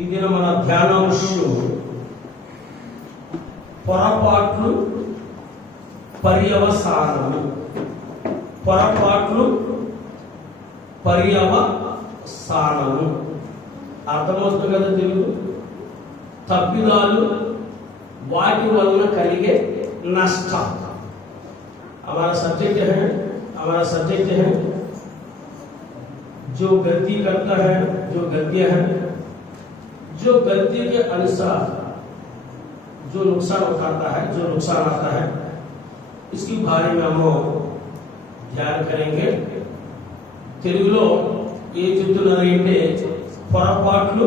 ఈ దిన మన ధ్యానాంశం పొరపాట్లు పర్యవసానము. పొరపాట్లు పర్యవసానము అర్థమవుతుంది కదా తెలుగు? తప్పిదాలు, వాటి వలన కలిగే नष्टा। हमारा सब्जेक्ट है जो गलती करता है, जो गलतियां हैं, जो गलती के अनुसार जो नुकसान उठाता है, जो नुकसान आता है, इसके बारे में हम ध्यान करेंगे। తెలుగులో ఏ చెప్తున్నారంటే పొరపాట్లు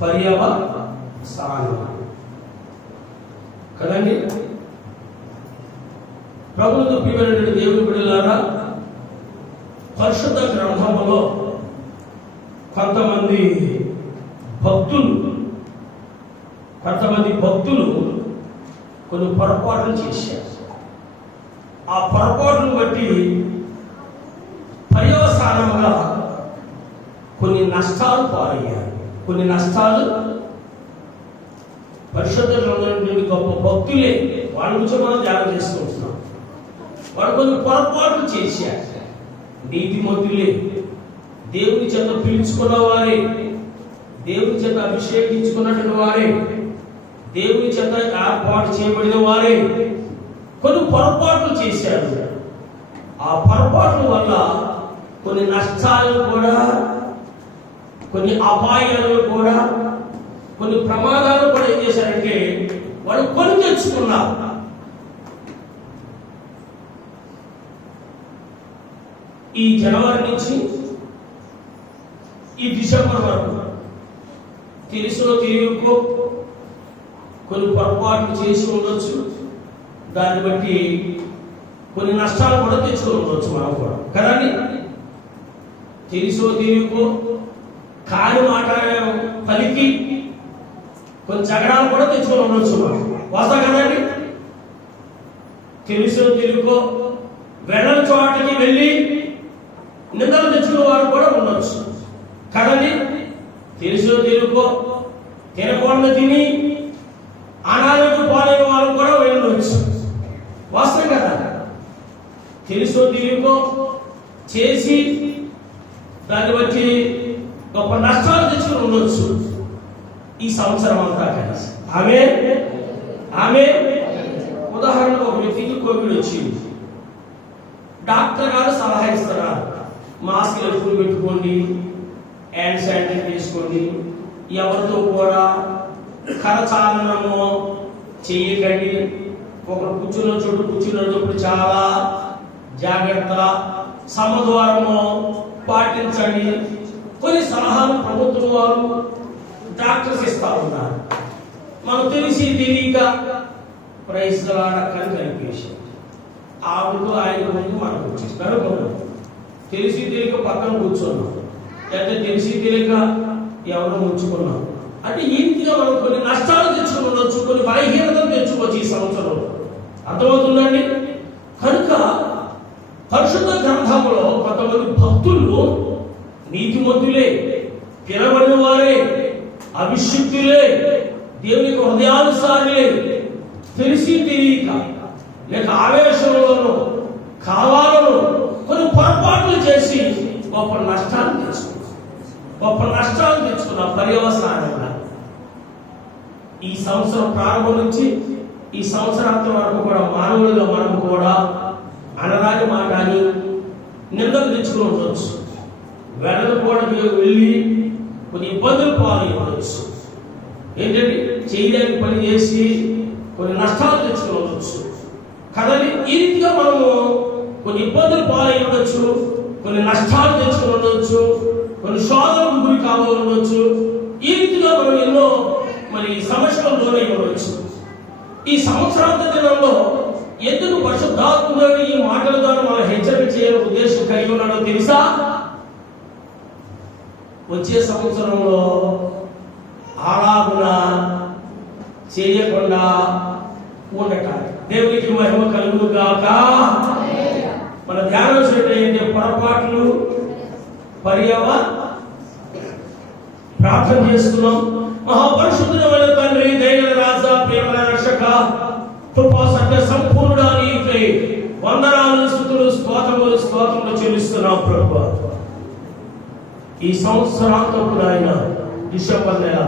పర్యవసానం కదండి. ప్రభువుతో ప్రియమైనటువంటి దేవుని బిడ్డలారా, పరిశుద్ధ గ్రంథములో కొంతమంది భక్తులు కొన్ని పొరపాట్లు చేశారు. ఆ పొరపాట్లను బట్టి పర్యవసానముగా కొన్ని నష్టాలు పాలయ్యారు. కొన్ని నష్టాలు పరిశుద్ధ గ్రంథంలోని గొప్ప భక్తులే, వాళ్ళ గురించి మనం ధ్యానం చేసుకుంటున్నాం. వాళ్ళు కొన్ని పొరపాట్లు చేశారు. నీతిమంతులే, దేవుని చేత పిలుచుకున్న వారే, దేవుని చేత అభిషేకించుకున్నటువంటి వారే, దేవుని చేత ఏర్పాటు చేయబడిన వారే కొన్ని పొరపాట్లు చేశారు. ఆ పొరపాట్ల వల్ల కొన్ని నష్టాలు కూడా, కొన్ని అపాయాలు కూడా, కొన్ని ప్రమాదాలు కూడా ఏం చేశారంటే వాళ్ళు కొని తెచ్చుకున్నారు. ఈ జనవరి నుంచి ఈ డిసెంబర్ వరకు తెలుసులో తెలియకో కొన్ని పొరపాట్లు చేసి ఉండొచ్చు. దాన్ని బట్టి కొన్ని నష్టాలు కూడా తెచ్చుకొని ఉండొచ్చు మనం కూడా కదండి. తెలుసో తెలియకో కాని మాట పలికి కొన్ని జగడాలు కూడా తెచ్చుకొని ఉండొచ్చు మనం, వస్తా కదండి. తెలుసో తెలియకో వెళ్ళని చోటకి వెళ్ళి నిందలు తెచ్చుకునే వారు కూడా ఉండొచ్చు కదండి. తెలుసో తెలియకో తినకుండా తిని అనారోగ్య పాలైన వాళ్ళు కూడా వెళ్ళవచ్చు, వస్తాం కదా. తెలుసో తెలియకో చేసి దాన్ని బట్టి గొప్ప నష్టాలు తెచ్చుకుని ఉండొచ్చు ఈ సంవత్సరం అంతా కలిసి. ఆమె ఉదాహరణకు ఒక వ్యక్తికి కోవిడ్ వచ్చింది. డాక్టర్ గారు సలహా ఇస్తున్నారు, మాస్కులు ఎప్పుడు పెట్టుకోండి, హ్యాండ్ శానిటైజర్ చేసుకోండి, ఎవరితో కూడా కరచాలనము చేయకండి, ఒకరు కూర్చున్నప్పుడు చాలా జాగ్రత్త, సమద్వారము పాటించండి. కొన్ని సలహాలు ప్రభుత్వం వారు డాక్టర్స్ ఇస్తా ఉన్నారు. మనం తెలిసి తెలియక ప్రైజ్లాడక్కని కనిపించి ఆవిడకు ఆయన ముందు మనకు వచ్చేస్తారు. తెలిసి తెలియక పక్కన కూర్చున్నాం, లేదా తెలిసి తెలియక ఎవరో ఉంచుకున్నాం. అంటే ఈ రీతిగా మనం కొన్ని నష్టాలు తెచ్చుకుని ఉండొచ్చు, కొన్ని బలహీనతలు తెచ్చుకోవచ్చు ఈ సంవత్సరంలో. అర్థమవుతుందండి? కనుక పరిశుద్ధ గ్రంథంలో కొంతమంది భక్తులు నీతిమంతులే, పిలవని వారే, అభిషిక్తులే, దేవుని హృదయానుసారులే, తెలిసి తెలియక లేక ఆవేశంలోనూ కావాలను కొన్ని పొరపాట్లు చేసి గొప్ప నష్టాలు తెచ్చుకున్న పర్యవసానంగా ఈ సంవత్సరం ప్రారంభం నుంచి ఈ సంవత్సరాంతం వరకు కూడా మానవులుగా మనం కూడా అనరాని మాట అని నిందలు తెచ్చుకుని ఉండొచ్చు. వెళ్ళను కూడా వెళ్ళి కొన్ని ఇబ్బందులు పాలై ఉండొచ్చు. ఏంటంటే చేయడానికి పని చేసి కొన్ని నష్టాలు తెచ్చుకుని ఉండొచ్చు కదండి. ఈ రీతిగా మనము కొన్ని ఇబ్బందులు పాలై ఉండొచ్చు, కొన్ని నష్టాలు తెచ్చుకుని ఉండొచ్చు, కొన్ని శోధనకు గురి కావాలి ఉండొచ్చు. ఈ రీతిగా మనం ఎన్నో సమస్యలు లోనై ఉండొచ్చు. ఈ సంవత్సరాంత దినంలో ఎందుకు పరిశుద్ధాత్ముడు ఈ మాటల ద్వారా మనం హెచ్చరిక చేయాలని ఉద్దేశం కలిగి ఉన్నాడో తెలుసా? వచ్చే సంవత్సరంలో ఆరాధన చేయకుండా ఉండటానికి దేవునికి మహిమ కలుగును గాక. మన ధ్యానం ఏంటంటే పొరపాట్లు ప్రార్థన చేసుకున్నాం. మహాపరిశుద్ధమైన తండ్రి, దయగల రాజా, ప్రేమల రక్షక, కృపా సత్య సంపూర్ణుడా, నీకే వందనాలు, స్తుతులు, స్తోత్రములు చెల్లిస్తున్నాం ప్రభువా. ఈ సంవత్సరాంతపు ఆయన డిసెంబర్ నెల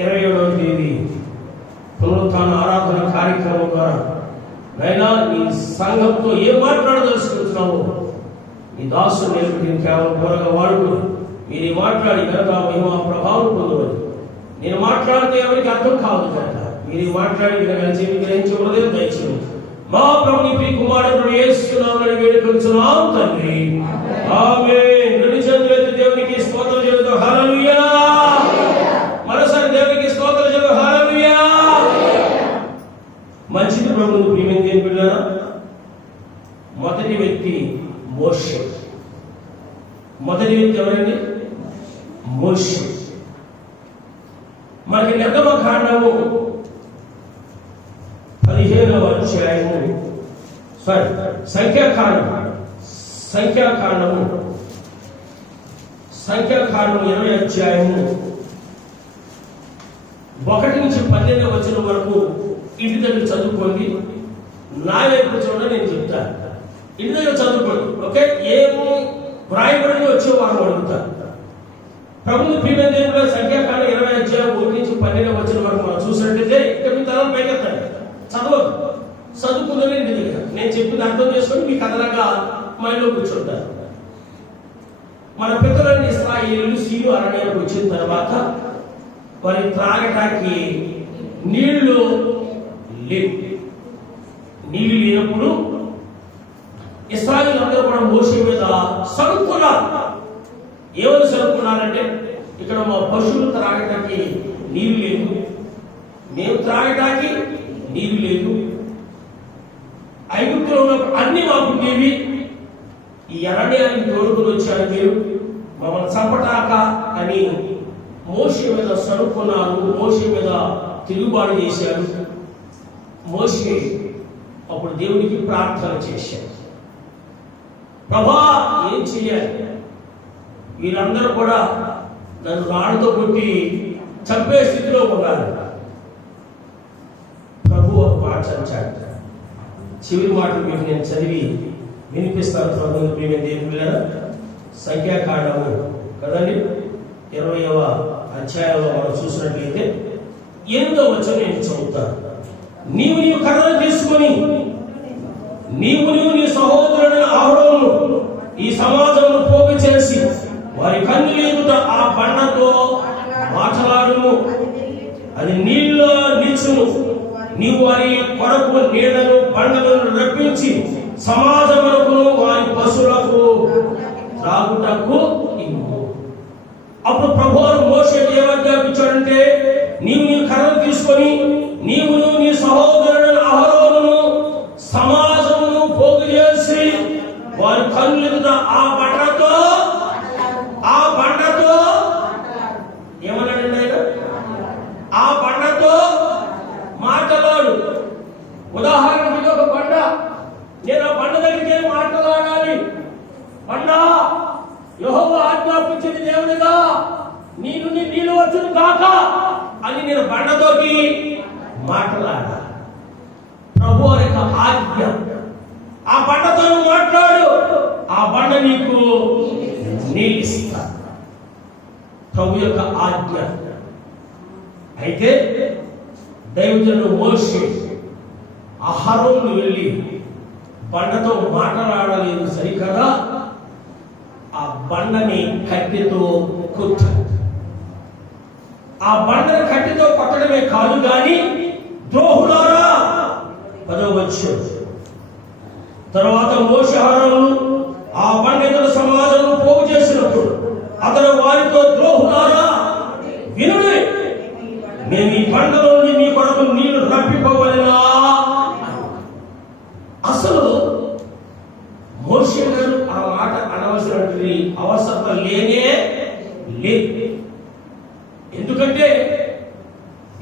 27వ తేదీ పునరుత్థాన ఆరాధన కార్యక్రమం ద్వారా నైనా నీ సంఘంతో ఏం మాట్లాడదలుచుకుంటున్నావో నీ దాసుని నిలబెట్టి కేవలం త్వరగా వాడుకుని మీరు మాట్లాడి కనుక మహిమ ప్రభావం పొందవని. నేను మాట్లాడితే ఎవరికి అర్థం కాదు కనుక మీరు మాట్లాడి గ్రహించి హృదయం దయచేయండి. మా ప్రభుని ప్రియ కుమారుడు యేసునామమున వేడుకొంచున్నాం తండ్రి, ఆమేన్. రెండు చేతులెత్తి దేవునికి స్తోత్రం చేద్దాం. హల్లెలూయా. మరోసారి దేవునికి స్తోత్రం చేద్దాం. హల్లెలూయా. మంచిది ప్రభువును ప్రియమైన దేవుని బిడ్డలారా, మొదటి వ్యక్తి మోషే. మొదటి వ్యక్తి ఎవరండి? మోషే. మనకి నిర్గమకాండము 15వ అధ్యాయము, సంఖ్యాకాండము 20వ అధ్యాయము 1 నుంచి 12వ వచనం వరకు ఇంటి దగ్గర చదువుకోండి. నా వైపు చూడండి, నేను చెప్తాను. ఇంటి దగ్గర చదువుకోండి, ఓకే? ఏమో వ్రాయబడి వచ్చే వారు అడుగుతారు. ప్రభుత్వ ప్రియమైన దేవుడు, సంఖ్యాకాండం 20వ అధ్యాయం 1 నుంచి 12వ వచనం వరకు మనం చూసినట్లయితే ఇక్కడ మీ తరం పైకెత్తండి. చదువుకుందని ఇంటి దగ్గర నేను చెప్పింది అర్థం చేసుకొని మీ కథలాగా మైండ్లో కూర్చుంటారు. మన పితరులైన ఇశ్రాయేలు సీను అరణ్యానికి వచ్చిన తర్వాత వారి త్రాగటానికి నీళ్లు లేనప్పుడు ఇశ్రాయేలు అందరూ కూడా మోషే మీద సరుక్కున్నారు. ఏమని సరుక్కున్నారంటే, ఇక్కడ మా పశువులు త్రాగటానికి నీరు లేదు, మేము త్రాగటానికి నీరు లేదు, ఐగుప్తులో ఉన్నప్పుడు అన్ని మాకుండేవి, ఈ అరణ్యానికి తోడుకుని వచ్చారు మీరు, మమ్మల్ని చంపటాక అని మోషే మీద సరుక్కున్నారు. మోషే మీద తిరుగుబాటు చేశారు. మోషే అప్పుడు దేవుడికి ప్రార్థన చేశారు, ప్రభా ఏం చెయ్యాలి? వీళ్ళందరూ కూడా నన్ను రాళ్ళతో కొట్టి చంపే స్థితిలో ఉన్నారు. ప్రభు ఒక మాట అంటాడు. చివరి మాటలు మీకు నేను చదివి వినిపిస్తాను. ప్రభుత్వ ప్రియమైన దేవుళ్ళ సంఖ్యాకాండము కదండి 20వ అధ్యాయంలో మనం చూసినట్లయితే 8వ వచనం నేను చదువుతాను. నీవు కర్రలు తీసుకొని నీవు నీ సహోదరుడైన అహరోను ఈ సమాజంలో పోగు చేసి వారి కన్నుల ఎదుట ఆ బండతో మాట్లాడుము, అది నీళ్ళలో నిల్చును. నీవు వారి కొరకు నీళ్లను బండలను రప్పించి సమాజములకు వారి పశువులకు త్రాగుటకు ఇవ్వు. అప్పుడు ప్రభువు మోషేకు ఏమాజ్ఞాపించాడంటే, నీవు నీ కర్రలు తీసుకొని నీవు నీ సహోదరుడైన అహరోనును సమాజమును పోగు చేసి వారి కన్నుల ఆ బండతో ఏమన్నాడండి ఆయన? ఆ బండతో మాట్లాడు. ఉదాహరణకి ఒక బండ, నేను ఆ బండ దగ్గరికి మాట్లాడాలి. బండ, యెహోవా ఆజ్ఞాపించింది దేవునిగా నీ నుండి నీళ్ళు వచ్చును కాక అని నేను బండతోటి మాట్లాడాలి. ప్రభు యొక్క ఆజ్ఞ. ఆ బండతో మాట్లాడు, ఆ బండ నీకు నీళ్ళు ఇస్తా. ప్రభు యొక్క ఆజ్ఞ. అయితే దైవజనుడు మోషే అహరోను వెళ్ళి బండతో మాట్లాడలేదు సరికదా, ఆ బండని కట్టెతో కొట్టాడు. ఆ బండని కట్టెతో కొట్టడమే కాదు కానీ, ద్రోహులారా 10వ వచనం తర్వాత మోషే అహరోను ఆ బండ ఎదుట సమాజం పోగు చేసినప్పుడు అతడు వారితో, ద్రోహులారా వినుడి, మేము ఈ బండలో నుండి మీ కొరకు నీళ్లు రప్పిపోవలెనా? అసలు మోషే గారు ఆ మాట అనవసరమైనటువంటి అవసరం లేనే లేదు. ఎందుకంటే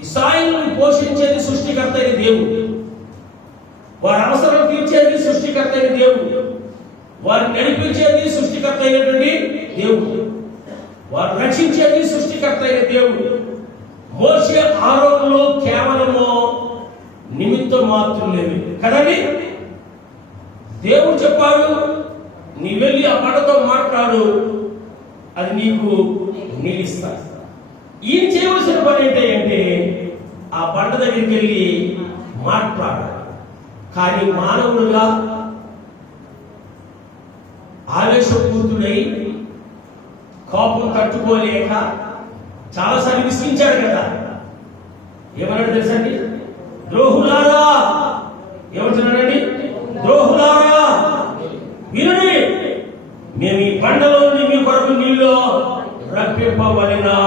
ఇశ్రాయేలును పోషించేది సృష్టికర్త అయిన దేవుడు, వారి అవసరం తీర్చేది సృష్టికర్త అయిన దేవుడు, వారిని నడిపించేది సృష్టికర్త అయినటువంటి దేవుడు, వారు రక్షించేది సృష్టికర్త దేవుడు. మోషే ఆరోగ్యంలో కేవలము నిమిత్త మాత్రులేవి కదండి. దేవుడు చెప్పాడు, నీ వెళ్ళి ఆ బండతో మాట్లాడు, అది నీకు నిలుస్తా. ఈయన చేయవలసిన పని ఏంటంటే ఆ బండ దగ్గరికి వెళ్ళి మాట్లాడాలి. కానీ మానవుడుగా ఆవేశపూర్తుడై కోపం తట్టుకోలేక చాలాసార్లు విసిగించాడు కదా. ఏమన్నాడు తెలుసండి? ద్రోహులారా, ఏమంటున్నాడండి? ద్రోహులారా వినుడి, మేము ఈ బండలో నుండి మీ కొరకు నీళ్ళు రప్పింపవలెనా.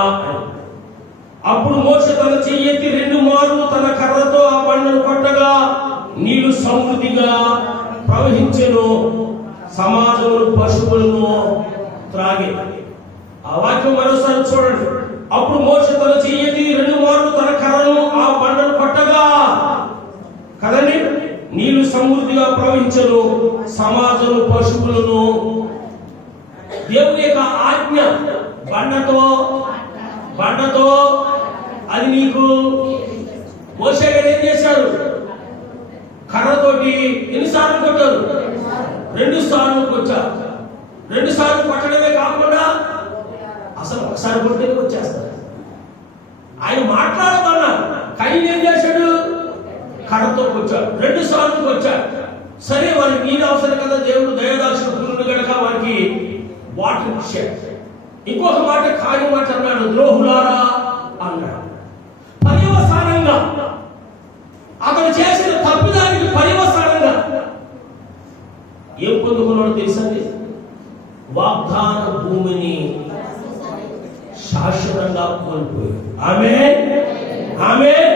అప్పుడు మోషే తన చెయ్యి ఎత్తి 2 మార్లు తన కర్రతో ఆ బండను కొట్టగా నీళ్లు సమృద్ధిగా ప్రవహించెను, సమాజంలో పశువులను త్రాగి. ఆ వాక్యం మరోసారి చూడండి. అప్పుడు మోషే తన చెయ్యి ఎత్తి 2 మార్లు తన కర్రను ఆ బండను కొట్టగా కదండి నీళ్లు సమృద్ధిగా ప్రవహించెను, సమాజంలో పశువులను. దేవుని యొక్క ఆజ్ఞ బండతో అది నీకు. మోషే గారు ఏం చేశారు? కర్రతోటి ఎన్నిసార్లు కొట్టారు? 2 సార్లు కొట్టారు. 2 సార్లు కొట్టడమే కాకుండా అసలు ఒకసారి కొట్టే వచ్చేస్తారు. ఆయన మాట్లాడమన్నా కయ్య ఏం చేశాడు? కర్రతో కొచ్చాడు. 2 సార్లు కొచ్చాడు. సరే, వారికి నీళ్ళు అవసరం కదా, దేవుడు దయదాక్షిణ పురుడు గడక వారికి వాటర్ ఇచ్చాడు. ఇంకొక మాట కాని మాట అన్నాడు, ద్రోహులారా అన్నాడు. పర్యవసానంగా అతను చేసిన తప్పిదానికి పర్యవసానంగా ఏం పొందుకున్నాడో తెలుసండి? వాగ్దాన భూమిని శాశ్వతంగా కోల్పోయాడు. ఆమేన్, ఆమేన్,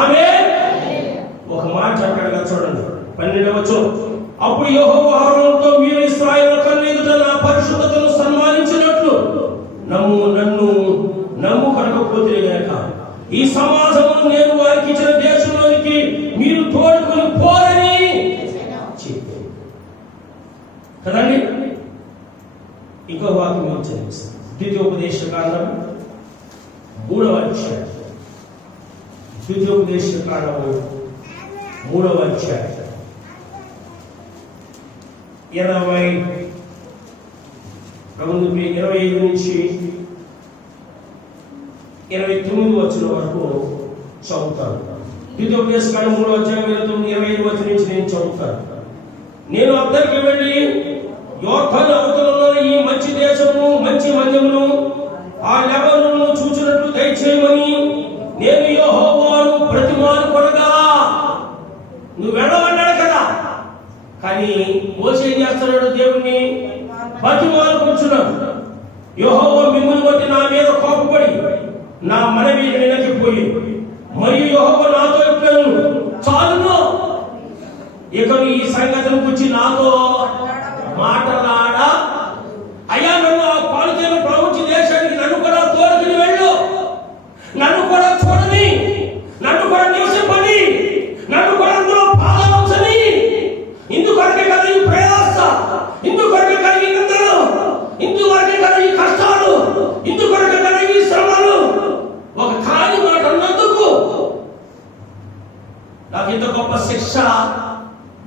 ఆమేన్. ఒక మాట చెప్పాడుగా చూడండి, 12వ వచనం. అప్పుడు యెహోవా అహరోనుతో, మీరు ఇశ్రాయేలు కన్నెదుట నా పరిశుద్ధతను సన్మానించినట్లు నన్ను నమ్ము కనకపోతే గనక ఈ సమాజమును నేను వారికి ఇచ్చిన దేశంలోనికి మీరు తోడుకొని పోరని చెప్పాను కదండి. ఇంకో వాక్యం వచ్చాను, ద్వితీయోపదేశకాండం 3వ అధ్యాయం. ద్వితీయోపదేశకాండము 3వ అధ్యాయం 25 నుంచి 29 వచనం వరకు చదువుతాను. ద్వితీయోపదేశకాండం 3వ అధ్యాయం 25 వచనం నుంచి నేను చదువుతాను. నేను అద్దరికి వెళ్ళి యోర్దాను అవతలలో ఈ మంచి దేశము మంచి మద్యమును ఆ లెబనోనును చూచినట్లు దయచేయమని నేను యెహోవాను బ్రతిమాలుకొనగా. నువ్వు వెళ్ళమన్నాడు కదా, కానీ మోషే ఏం చేస్తున్నాడు? దేవుణ్ణి బతిమాలుకొంచున్నాడు. యెహోవా మిమ్మును బట్టి నా మీద కోపపడి నా మనవి వినకపోయి మరియు యెహోవా నాతో చెప్పాను, చాలును, ఇక ఈ సంగతిని గురించి నాతో మాట్లాడా. అయ్యా, నన్ను ఆ పాలుతేను ప్రవృత్తి దేశానికి నన్ను కూడా తోడుకుని వెళ్ళు, నన్ను కూడా చూడని, నన్ను కూడా నివసింపని, నన్ను కూడా అందులో పాదవంచని. ఇందుకొరకే కదా ఈ ప్రయాస, ఇందుకొరకే కదా ఈ నిందలు, ఇందుకొరకే కదా ఈ కష్టాలు, ఇందుకొరకే కదా ఈ శ్రమలు. ఒక ఖాళీ మాట అన్నందుకు నాకు ఇంత గొప్ప శిక్ష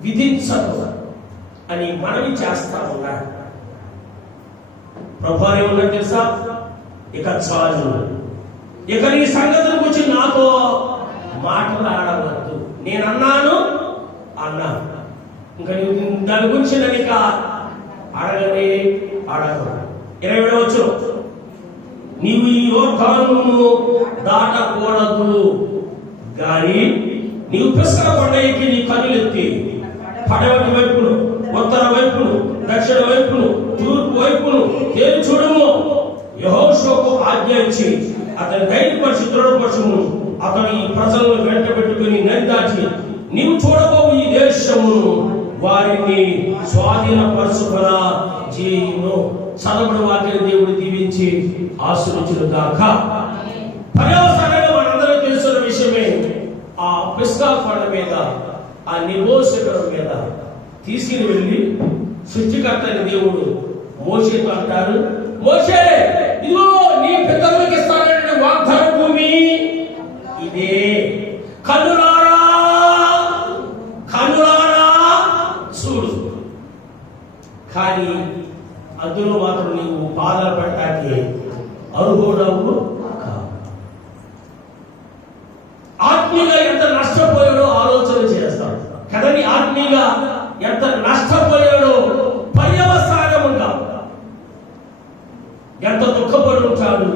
విధించదు అని మనవి చేస్తా ఉన్నాడు. ప్రభువా ఏమన్నా తెలుసా? ఇక చాలు, ఇక నీ సంగతుల గురించి నాతో మాట్లాడవద్దు. నేను అన్నాను ఇంకా దాని గురించి నేను ఇక అడగనే అడగను. 27వ వచనం. నీవు ఈ యోర్దానును దాటకూడదు, గాని నీవు పిస్గా కొండ ఎక్కి నీ కన్నులెత్తి పడమటి వైపును, ఉత్తర వైపును, దక్షిణ వైపును, తూర్పు వైపును తేలి చూడము. యెహోషువకు ఆజ్ఞ ఇచ్చి అతని ధైర్యపరిచి దృఢపరచుము. అతను ఈ ప్రజలను వెంట పెట్టుకుని నది దాటి నీవు చూడబోవు ఈ దేశమును వారిని స్వాధీనపరచుకున చేయును. చదవడం వాక్యం దేవుడు దీవించి ఆశీర్వదించును గాక. పర్యవసానంగా మనందరం తెలుసున్న విషయమే, ఆ పిస్గా కొండ మీద, ఆ నెబో శిఖరం మీద తీసుకుని వెళ్ళి సృష్టికర్త అయిన దేవుడు మోషేతో అంటారు, మోషే, ఇదిగో నీ పితరులకు ఇస్తానని అర్హుడవు కావు. ఆత్మీయంగా ఎంత నష్టపోయాడో ఆలోచన చేస్తాడు కదండి. ఆత్మీయంగా ఎంత నష్టపోయాడో పర్యవసానముగా ఎంత దుఃఖపడి ఉంటాడు,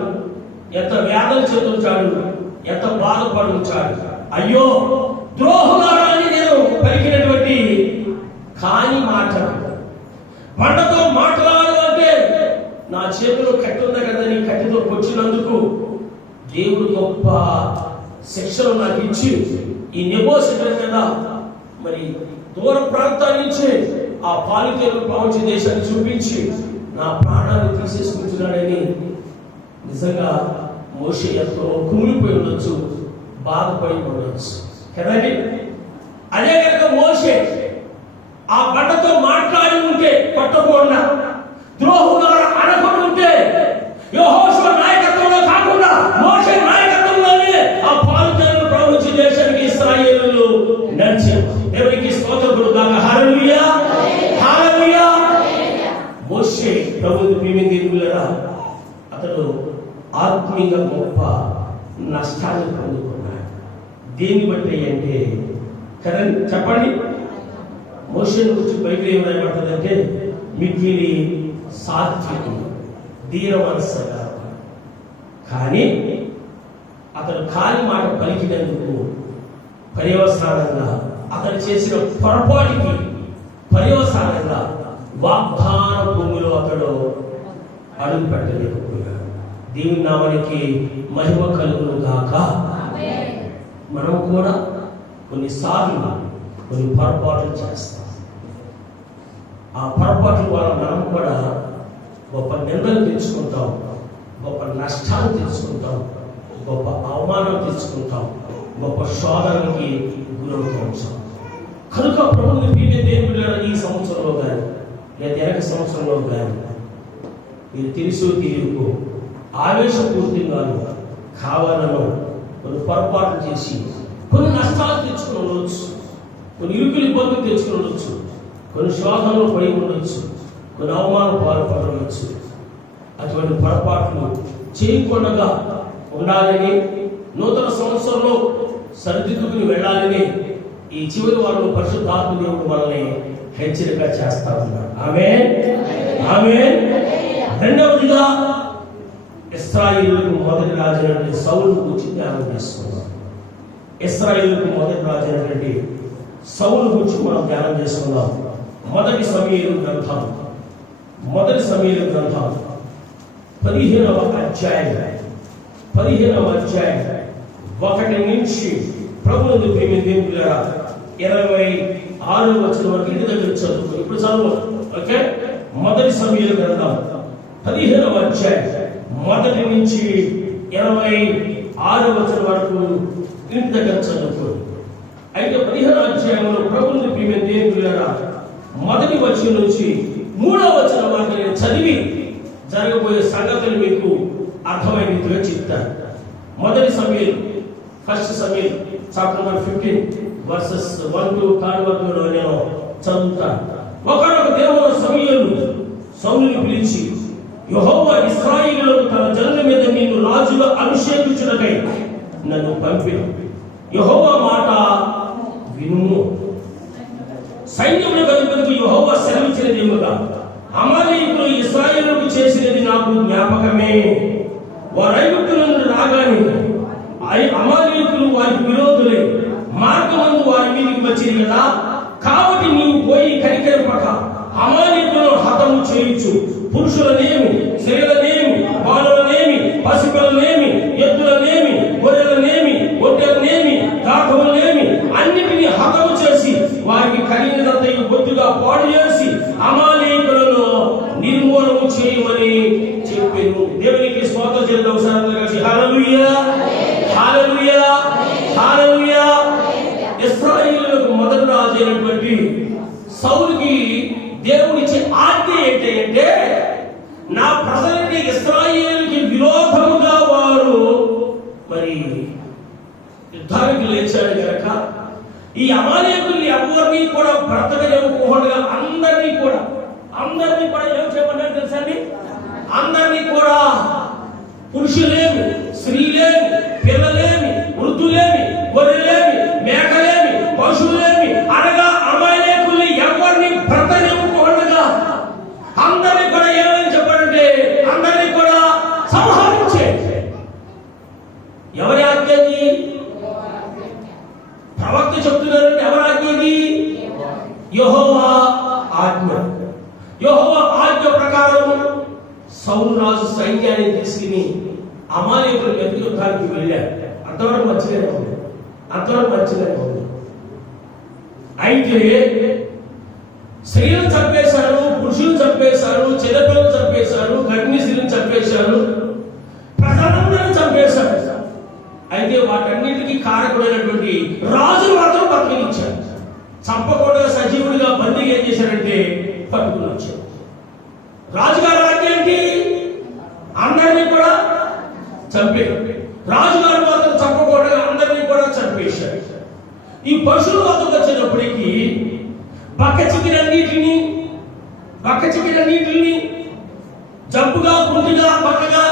ఎంత వేదన చెందుతాడు, ఎంత బాధపడి ఉంటాడు. అయ్యో ద్రోహులారా అని నేను పలికినటువంటి కాని మాట, పండతో మాట్లాడు అంటే నా చేతిలో కట్టి ఉంది కదని కట్టితో వచ్చినందుకు దేవుడు గొప్ప శిక్షలు నాకు ఇచ్చి ఈ నెబోషెత్ మీద మరి దూర ప్రాంతాల నుంచి ఆ పాలితేరు ప్రపంచ దేశాన్ని చూపించి నా ప్రాణాన్ని తీసేసుకుంటున్నాడని నిజంగా మోషే ఎంతో కుమిలిపోయి ఉండొచ్చు, బాధపడి ఉండొచ్చు కదండి. అదే కనుక మోషే ఆ బండతో మాట్లాడి ఉంటే, పట్టకుండా ద్రోహులారా అనకుండా ఉంటే, యెహోషువ నాయకత్వంలో కాకుండా మోషే నాయకత్వంలోనే ఆ పాలితేరు ప్రపంచ దేశానికి ఇశ్రాయేలీయులు నడిచారు. దేవునికి స్తోత్రములు గాక. హల్లెలూయా, హల్లెలూయా. మోషే ప్రభువు ప్రియమైన అతడు ఆత్మీయంగా గొప్ప నష్టాన్ని పొందుకున్నాడు. దేన్ని బట్టి అంటే కదండి, చెప్పండి. మోషేను గురించి బైబిల్ ఏం రాయబడుతుందంటే మిక్కిలి సాత్వికుడు, దీన మనస్సుగా. కానీ అతను కాని మాట పలికినందుకు పర్యవసానంగా అతను చేసిన పొరపాటుకి పర్యవసానంగా వాగ్దాన భూమిలో అతడు అడుగు పెట్టలేకపోయాడు. దేవుని నామానికి మహిమ కలుగును గాక. మనం కూడా కొన్నిసార్లు కొన్ని పొరపాట్లు చేస్తాం. ఆ పొరపాట్ల వల్ల మనం కూడా గొప్ప నిందలు తెచ్చుకుంటాం, గొప్ప నష్టాలు తెచ్చుకుంటాం, గొప్ప అవమానం తెచ్చుకుంటాం, గొప్ప శోధనకి గురవుతాం. కనుక ప్రభువుని ప్రియమైన దేవుని ఈ సంవత్సరంలో కానీ లేదా వెనక సంవత్సరంలో కానీ మీరు తెలుసు తీరుకు ఆవేశపూర్తిగాను కావాలను కొన్ని పొరపాట్లు చేసి కొన్ని నష్టాలు తెచ్చుకుని ఉండవచ్చు, కొన్ని ఇరుకులు ఇబ్బందులు తెచ్చుకుని ఉండొచ్చు, కొన్ని శోధనలు పడి ఉండొచ్చు, కొన్ని అవమానం పాల్పడవచ్చు. అటువంటి పొరపాట్లు చేయకుండా ఉండాలని, నూతన సంవత్సరంలో సరిదిద్దుకుని వెళ్ళాలని ఈ చివరి వారు పరిశుద్ధాత్మ దేవుడు మనల్ని హెచ్చరిక చేస్తా ఉన్నారు. ఆమేన్, ఆమేన్. రెండవదిగా ఇశ్రాయేలుకు మొదటి రాజు అయినటువంటి సౌలు గురించి ధ్యానం చేసుకున్నాం. ఇశ్రాయేలుకు మొదటి రాజు అయినటువంటి సౌలు గురించి మనం ధ్యానం చేసుకుందాం. మొదటి సమూయేలు గ్రంథం 15వ అధ్యాయం 1 నుంచి ప్రభువుని ప్రియమైన దేవులారా 26వ వచనం వరకు ఇంటి దగ్గర చదువు. ఇప్పుడు చదువు, ఓకే? మొదటి సమూయేలు గ్రంథం 15వ అధ్యాయం 1 నుంచి 26వ వచనం వరకు ఇంటి దగ్గర చదువుకో. అయితే 15వ అధ్యాయంలో ప్రభువుని ప్రియమైన దేవులారా మొదటి వచనం నుంచి 3వ వచనం వరకు నేను చదివి జరగబోయే సంగతులు మీకు అర్థమైనట్టుగా చెప్తాను. మొదటి Samuel, first Samuel chapter number 15 verses 1 to 3 వరకు నేను చదువుతాను. ఒకనొక దేవుడు సమూయేలు సౌలుని పిలిచి, యెహోవా ఇశ్రాయేలులకు తన జనుల మీద నిన్ను రాజుగా అభిషేకించుటకై నన్ను పంపిన. యెహోవా మాట వినుము. సైన్యముల కలుగుటకు యెహోవా సెలవిచ్చినదేమగా, అమాలేకులు ఇశ్రాయేలుకు చేసినది నాకు జ్ఞాపకమే. వారు ఐగుప్తు నుండి రాగానే అమాలేకులు వారికి విరోధులే, మార్గమందు వారి మీదకి వచ్చింది కదా. కాబట్టి నీవు పోయి కనికరింపక అమాలేకులను హతము చేయించు. పురుషులనేమి, స్త్రీలనేమి, బాలులనేమి, పసిపిల్లలనేమి, ఎద్దులనేమి, గొర్రెలనేమి, ఒంటెలనేమి, కాకములనేమి అన్నిటినీ హతము చేసి వారికి కలిగినంతయు బొత్తుగా పాడు చేసి అమాలేకులను నిర్మూలము చేయమని చెప్పాను. దేవునికి స్తోత్రం చేద్దాం. కలిసి హల్లెలూయా, హల్లెలూయా, హల్లెలూయా. ఇశ్రాయేలులకు మొదటి రాజు అయినటువంటి సౌలుకి దేవుడిచ్చే ఆజ్ఞ ఏంటంటే, నా ప్రజలని ఇశ్రాయేలుకి విరోధముగా వారు మరి యుద్ధానికి లేచాడు కనుక ఈ అమాలేకుల్ని ఎవరిని కూడా బ్రతకలేకపోకుండా అందరినీ కూడా ఏం చేయమన్నారు తెలుసండి? అందరినీ కూడా పురుషులేమి, స్త్రీలేమి, పిల్లలేమి, వృద్ధులేమి, గొర్రెలేమి, మేకలేమి, పశువులేమి అనగా అమాయకుల్ని ఎవరిని బ్రతనివ్వకుండా అందరినీ కూడా ఏమని చెప్పాడంటే అందరినీ కూడా సంహరించే. ఎవరి ఆజ్ఞది? ప్రవక్త చెప్తున్నారంటే ఎవరి ఆజ్ఞది? యెహోవా ఆజ్ఞ. యెహోవా ఆజ్ఞ ప్రకారం సౌలు రాజు సైన్యాన్ని తీసుకుని అమాలేకుల మీద యుద్ధానికి వెళ్ళారు. అంతవరకు మంచిగానే ఉంది, అంతవరకు మంచిగానే ఉంది. అయితే స్త్రీలను చంపేశారు, పురుషులు చంపేశారు, చిన్నపిల్లలు చంపేశారు, గర్భిణీ స్త్రీలను చంపేశారు, ప్రజలందరూ చంపేశారు. అయితే వాటన్నిటికీ కారకుడైనటువంటి రాజు మాత్రం బతికినిచ్చారు. చంపకుండా సజీవుడిగా బందీగా ఏం చేశారంటే పట్టుకుని వచ్చారు. రాజుగారు ఆజ్ఞ ఏంటి? అందరినీ కూడా చంపారు. రాజుగారు మాత్రం చంపకుండా అందరినీ కూడా చంపేశారు. ఈ పశువుల వద్దకు వచ్చినప్పటికీ బక్కచిక్కినన్నిటిని జబ్బుగా, గుడ్డిగా, బక్కగా,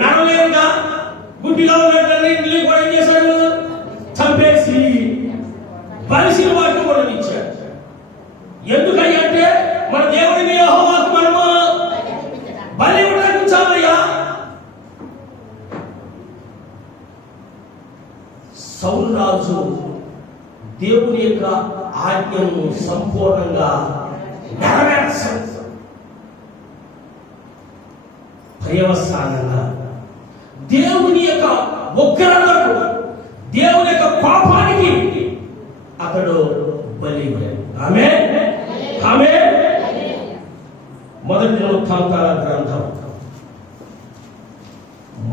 నడలేరుగా, గుడ్డిగా ఉన్నట్లన్నింటినీ కూడా ఏం చేశాడు? చంపేసి బలిసిన వాటిని కూడా ఇచ్చాడు. ఎందుకంటే మన దేవుడిని యెహోవాకు మనము బలి ఇవ్వడానికిచ్చామయ్యా. సౌలు రాజు దేవుని యొక్క ఆజ్ఞను సంపూర్ణంగా నెరవేర్చాడు. పర్యవసానంగా దేవుని యొక్క ఉగ్రతకు, దేవుని యొక్క కోపానికి అతడు బలి ఇవ్వలేదు. ఆమేన్, ఆమేన్. మొదటి దినవృత్తాంతాల గ్రంథం,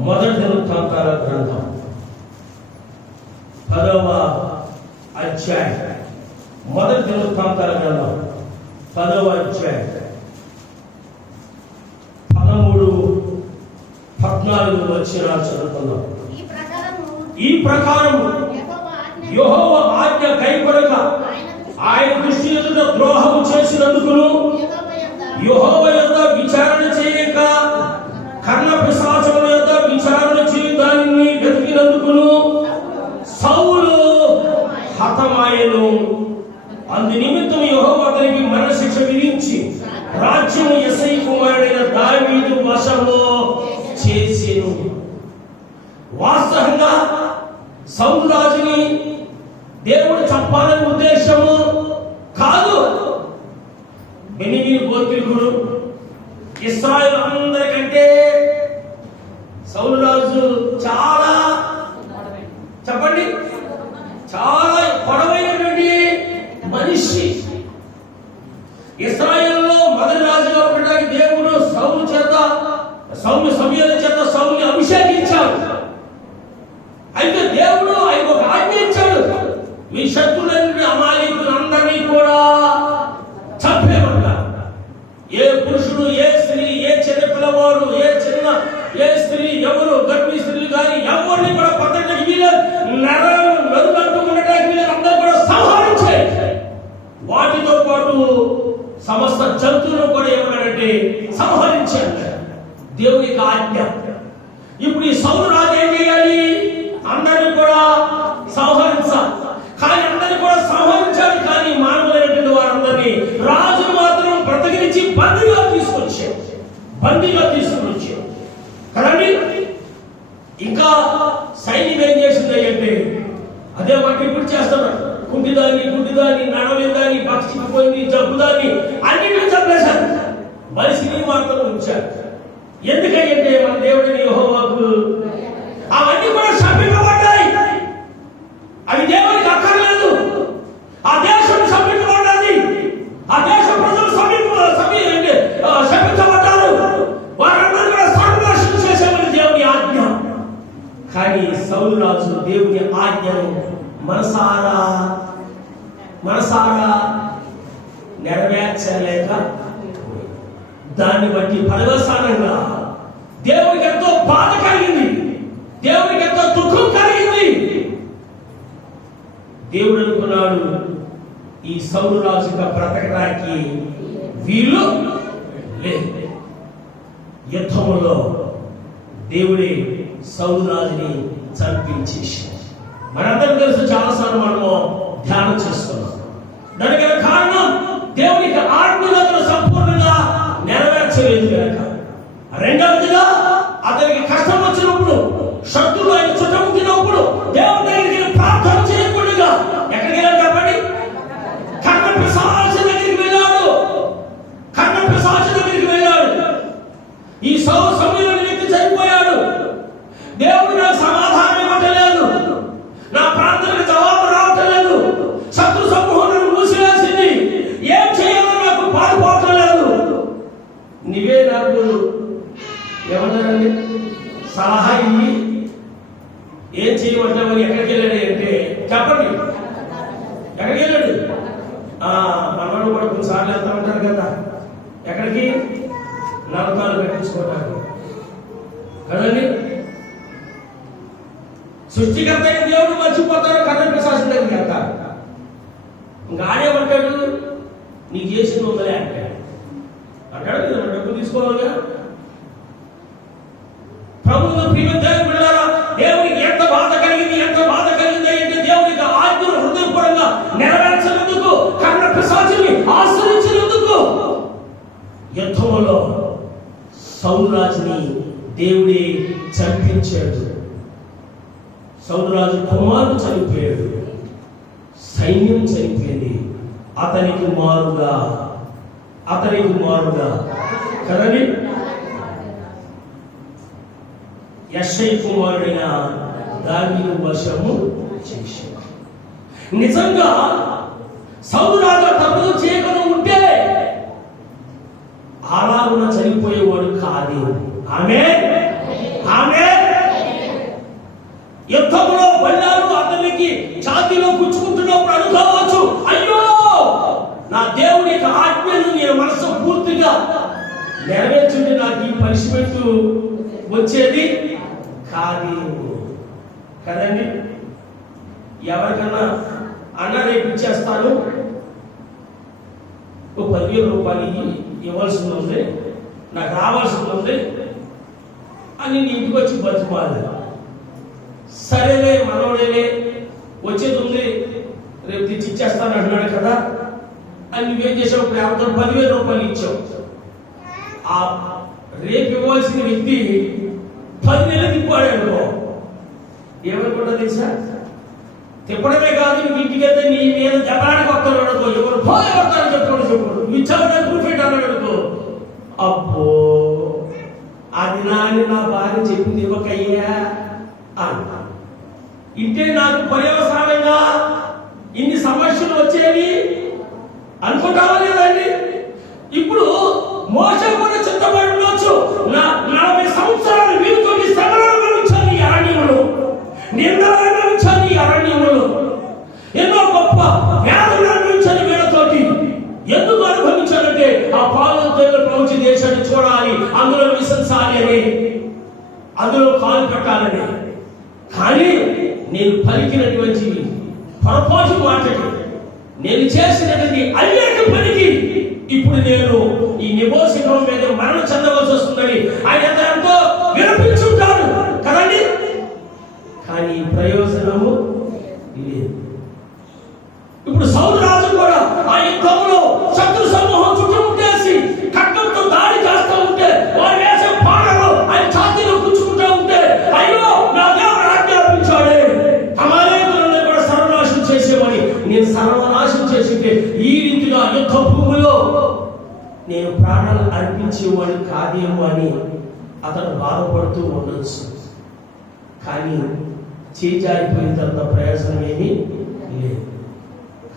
మొదటి దినవృత్తాంతాల గ్రంథం 10వ అధ్యాయం, మొదటి దినవృత్తాంతాల గ్రంథం 10వ అధ్యాయం 13-14 వచనాలు చదువుకుందాం. ఈ ప్రకారం యెహోవా ఆజ్ఞ కైకొనక ఆయన దృష్టి ఎదుట ద్రోహము చేసినందుకును, యెహోవా యొద్ద విచారణ చేయక కర్ణ పిశాచముల యొద్ద విచారణ చేయ దానిని వెతికినందుకును సౌలు హతమాయెను. అందు నిమిత్తం యెహోవా అతనికి మరణశిక్ష విధించి రాజ్యము యెసై కుమారుడైన దావీదు వశములో చేసెను. వాస్తవంగా సౌలు రాజుని దేవుడు చంపాలని ఉద్దేశము కాదు. బెన్యామీను గోత్రికుడు, ఇశ్రాయేలు అందరికంటే సౌలు రాజు చాలా, చెప్పండి, చాలా పొడవైనటువంటి మనిషి. ఇశ్రాయేలులో మొదటి రాజుగా ఉండడానికి దేవుడు సౌలు చేత, సమూయేలు చేత సౌలుని అభిషేకించాడు. అయితే దేవుడు ఆయనకు ఒక ఆజ్ఞ ఇచ్చాడు, మీ శత్రులైన అమాలేకులు అందరినీ కూడా చంపేయమన్నారు. ఏ పురుషుడు, ఏ స్త్రీ, ఏ చిన్న పిల్లవాడు, ఏ స్త్రీ, ఎవరు గర్భిణీ స్త్రీలు కానీ ఎవరిని కూడా పద్ధతికి వీలేదు, నరులంటూ ఉండటానికి వీలేదు, అందరూ కూడా సంహరించాయి. వాటితో పాటు సమస్త జంతువులను కూడా ఏమన్నాడంటే సంహరించాడు. దేవునికి ఆజ్ఞ. ఇప్పుడు ఈ సౌలు రాజు ఏం చేయాలి? అందరినీ కూడా సంహరించాలి. కానీ అందరినీ కూడా సంహరించాలి. కానీ మానవులైనటువంటి వారందరినీ రాజును మాత్రం బ్రతికించి బందీగా తీసుకొచ్చాడు కదండి. ఇంకా సైన్యం ఏం చేసింది అంటే అదే మాట ఇప్పుడు చేస్తున్నారు. కుంటిదాన్ని, గుడ్డిదాన్ని, నడవలేదాన్ని, పక్షిపోయింది, జబ్బుదాన్ని అన్నింటినీ చంపేశారు. మనిషిని మాత్రం ఉంచారు. ఎందుకంటే మన దేవుడిని యెహోవాకు అవన్నీ కూడా శపించబడ్డాయి. అవి దేవునికి అక్కర్లేదు. ఆ దేశం శపించబడ్డది. ఆ దేశ ప్రజలు శపించబడ్డారు. వారందరూ కూడా సర్వనాశనం చేసేమని దేవుని ఆజ్ఞ. కానీ సౌలు రాజు దేవుని ఆజ్ఞను మనసారా నెరవేర్చలేక దాన్ని బట్టి పరవశానంగా దేవునికి ఎంతో బాధ కలిగింది, దేవునికి ఎంతో దుఃఖం కలిగింది. దేవుడు అనుకున్నాడు, ఈ సౌలు రాజుగా బ్రతకడానికి వీలు లేదు. యుద్ధములో దేవుడే సౌలు రాజుని చంపించేసి. మనందరం తెలుసు, చాలాసార్లు మనము ధ్యానం చేస్తున్నాం. దానికి గల కారణం దేవునికి ఆజ్ఞలను సంపూర్ణంగా నెరవేర్చలేదు కనుక. రెండవదిగా అతనికి కష్టం వచ్చినప్పుడు, శత్రువులు ఆయన చుట్టుముట్టినప్పుడు దేవుని దగ్గరికి ప్రార్థన చేయకుండా ఎక్కడికి వెళ్ళాడు చెప్పండి? కర్ణపిశాచి దగ్గరికి వెళ్ళాడు. కర్ణపిశాచి దగ్గరికి వెళ్ళాడు. ఈ సమయంలో వ్యక్తి చనిపోయాడు. దేవుడు నాకు సమాధానం ఇవ్వటలేదు, నా ప్రార్థనకు జవాబు రావటలేదు, శత్రు సమూహం మూసివేసింది, ఏం చేయాలో నాకు పాల్పోవటలేదు. నీవే నాకు ఏమన్నారండి సలహా ఇవ్వి, ఏం చేయమంటామని. ఎక్కడికి వెళ్ళాడు అంటే చెప్పండి, ఎక్కడికి వెళ్ళాడు? మనవాడు కూడా కొన్నిసార్లు వెళ్తా ఉంటారు కదా, ఎక్కడికి? నరకాలు పెట్టించుకోవటానికి కదండి. సృష్టికర్త అయిన దేవుడు మర్చిపోతారు, కర్ణపిశాచి దగ్గరికి వెళ్తారు. ఇంకా ఆడేమంటాడు, నీకు చేసింది ఉందలే అంటాడు. అంటాడు కదా, డబ్బు తీసుకోవాలిగా. ప్రభువును ప్రియమైన దేవునికి ఎంత బాధ కలిగింది, ఎంత బాధ కలిగింది అంటే దేవునికి ఆజ్ఞను హృదయపూర్వకంగా నెరవేర్చినందుకు, కర్ణపిశాచిని ఆశ్రయించినందుకు యుద్ధంలో సౌలు రాజుని దేవుడే చంపించాడు. సౌలు రాజు కుమారుడు చనిపోయాడు, సైన్యం చనిపోయింది. అతనికి మారుగా కదండి యెషై కుమారుడైన దావీదు వశము చేశాడు. నిజంగా సౌలు రాజు తప్పు చేయకుండా ఉంటే అలాగున చనిపోయేవాడు కాదు. ఆమేన్. యుద్ధంలో బళ్ళారు అతనికి ఛాతీలో గుచ్చుకుంటున్నప్పుడు అనుకోవచ్చు, అయ్యో నా దేవుని యొక్క ఆజ్ఞను నేను మనసు పూర్తిగా నెరవేర్చుంటే నాకు ఈ పనిష్మెంట్ వచ్చేది కాదు కదండి. ఎవరికన్నా అన్న రేపు ఇచ్చేస్తాను, ఓ 10,000 రూపాయలు ఇవ్వాల్సి ఉంది, నాకు రావాల్సి ఉంది అని నీ ఇంటికి వచ్చి బతిమాలి. సరేలే మనోడేలే వచ్చేది ఉంది, రేపు తెచ్చి ఇచ్చేస్తాను అంటున్నాడు కదా అని నువ్వేం చేసావు? ప్రేమతో 10,000 రూపాయలు ఇచ్చావు. ఆ రేపు ఇవ్వాల్సిన వ్యక్తి 10 నెలలు తిప్పాడు అనుకో, ఏమనుకుంటా తెలుసా? తిప్పడమే కాదు, నువ్వు ఇంటికి వెళ్తే నీ మీద జపానికి వస్తాడు అనుకో, ఎవరు పోతారని చెప్పుకోండి, నువ్వు ఇచ్చావు ప్రూఫ్ ఏంటన్నాడు అనుకో, అబ్బో అది నా భార్య చెప్పింది ఇవ్వకయ్యా అన్న. ఇంటే నాకు పర్యవసానంగా ఇన్ని సమస్యలు వచ్చేవి అనుకుంటావా లేదండి? ఇప్పుడు మోసే కూడా చింతపడి ఉండొచ్చు. 40 సంవత్సరాలు వీరితో శ్రమలు అనుభవించాలి ఈ అరణ్యములు, నిందలు అనుభవించాలి ఈ అరణ్యములు, ఎన్నో గొప్ప వ్యాధులు అనుభవించాలి వీళ్ళతోటి. ఎందుకు అనుభవించాలంటే ఆ పాలు తేనెలు ప్రవచించే దేశాన్ని చూడాలి, అందులో విశ్వసించాలి అని, అందులో కాలు పెట్టాలని. కానీ నేను పలికినటువంటి పొరపాటు మాటకి, నేను చేసినటువంటి అన్యాయ పనికి ఇప్పుడు నేను ఈ నిబోసికం మీద మరణ చెందవలసి వస్తుందని ఆయన ఎంతో వినిపించుంటాడు కదండి. కానీ ప్రయోజనము లేదు. ఇప్పుడు సౌలు రాజు కూడా ఆ యుద్ధంలో శత్రు సమూహం చుట్టుముట్టేసి ఖడ్గంతో దాడి చేస్తూ ఉంటే, వారు వేసే బాణాలు ఆయన ఛాతీలో గుచ్చుకుంటూ ఉంటే, అయ్యో నా దేవుడు ఆజ్ఞాపించాడే అమాలేకులను కూడా సర్వనాశనం చేసేమని. నేను సర్వనాశనం చేసింటే ఈ రీతిగా యుద్ధ భూమిలో నేను ప్రాణాలు అర్పించేవాడు కాదేమో అని అతను బాధపడుతూ ఉండొచ్చు. కానీ చేజారిపోయిన తర్వాత ప్రయోజనం ఏమీ లేదు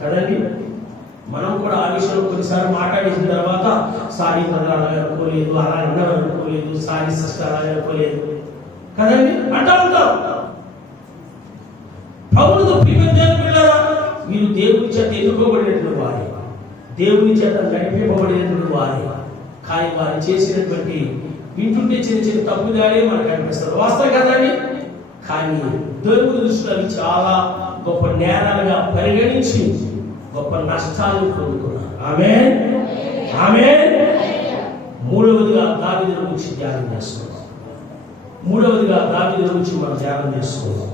కదండి. మనం కూడా ఆ విషయంలో కొన్నిసార్లు మాట్లాడేసిన తర్వాత సారీ బ్రదర్ అలాగే అనుకోలేదు, అలా అన్నారు అనుకోలేదు, సారీ సిస్టర్ అలాగే అనుకోలేదు కదండి అంటా ఉంటాం. ప్రభువుతో ప్రియమైన పిల్లరా, మీరు దేవుని చేత ఎన్నుకోబడినటువంటి వారే, దేవుని చేత నడిపింపబడినటువంటి వారే. కానీ వారు చేసినటువంటి వింటుంటే చిన్న చిన్న తప్పుదాడే మనకు అనిపిస్తారు, వాస్తవం కదండి. కానీ దేవుని దృష్టిలో అవి చాలా గొప్ప నేరాలుగా పరిగణించి గొప్ప నష్టాలను పొందుకున్నారు. ఆమేన్, ఆమేన్. మూడవదిగా దావీదు గురించి ధ్యానం చేస్తున్నాం. మూడవదిగా దావీదు గురించి మనం ధ్యానం చేసుకుందాం.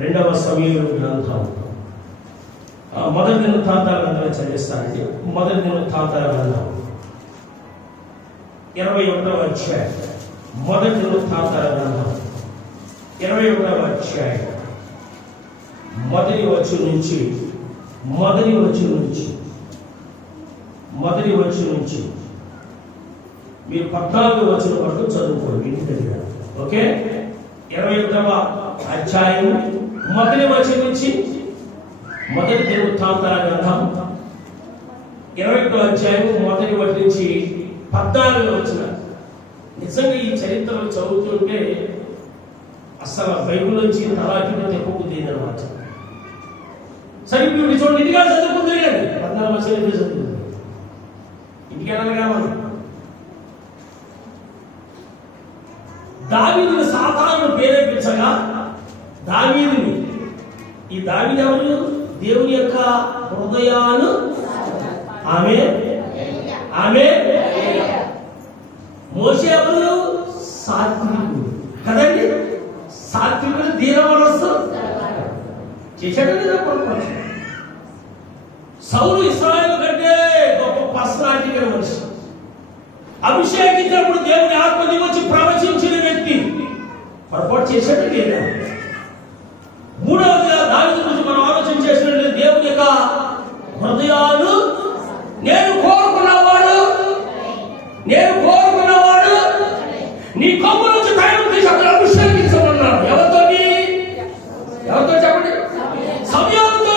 2వ సమూయేలు గ్రంథం మొదటి దినవృత్తాంతాల గ్రంథం చదివిస్తానండి. మొదటి దినవృత్తాంతాల గ్రంథం 21వ అధ్యాయం. మొదటి దినవృత్తాంతాల గ్రంథం 21వ అధ్యాయం మొదటి వచనం నుంచి మీరు 14వ వచనం వరకు చదువుకోండి ఇంటి దగ్గర. ఓకే, 21వ అధ్యాయం మొదటి వచనం నుంచి, మొదటి దినవృత్తాంతాల గ్రంథం 21వ అధ్యాయం మొదటి వచనం నుంచి 14వ వచనం. నిజంగా ఈ చరిత్రలు చదువుతుంటే అసలు బైబిల్ నుంచి తలాకిలో తెప్పబుద్ది అన్నమాట. సరే ఇప్పుడు చూడండి, ఇంటికా చదువుకుంది కానీ 14వ వచనం చదువుతుంది. ఇంటికి వెళ్ళాలిగా మనం. దావీదుని సాతాను ప్రేరేపించగా దావీదుని, ఈ దావీదు ఎవరు? దేవుని యొక్క హృదయాను ఆమె మోషే ఎవరు? సాత్వికుడు కదండి. సాత్వికుడు దీన మనస్సు చేశాడు లేదా? సౌలు ఇశ్రాయేలు కంటే గొప్ప పర్సనాలిటీ గల మనిషి. అభిషేకించినప్పుడు దేవుని ఆత్మ వచ్చి ప్రవచించిన వ్యక్తి పొరపాటు చేశాడు లేదా? మూడవదిగా దావీదు గురించి మనం ఆలోచన చేసినట్లయితే దేవుని యొక్క హృదయాలు నేను కోరుకున్నవాడు నీ కొమ్ము నుంచి తైలం తీసి అక్కడ అభిషేకించమన్నాడు. ఎవరితో చెప్పండి? సమయంతో.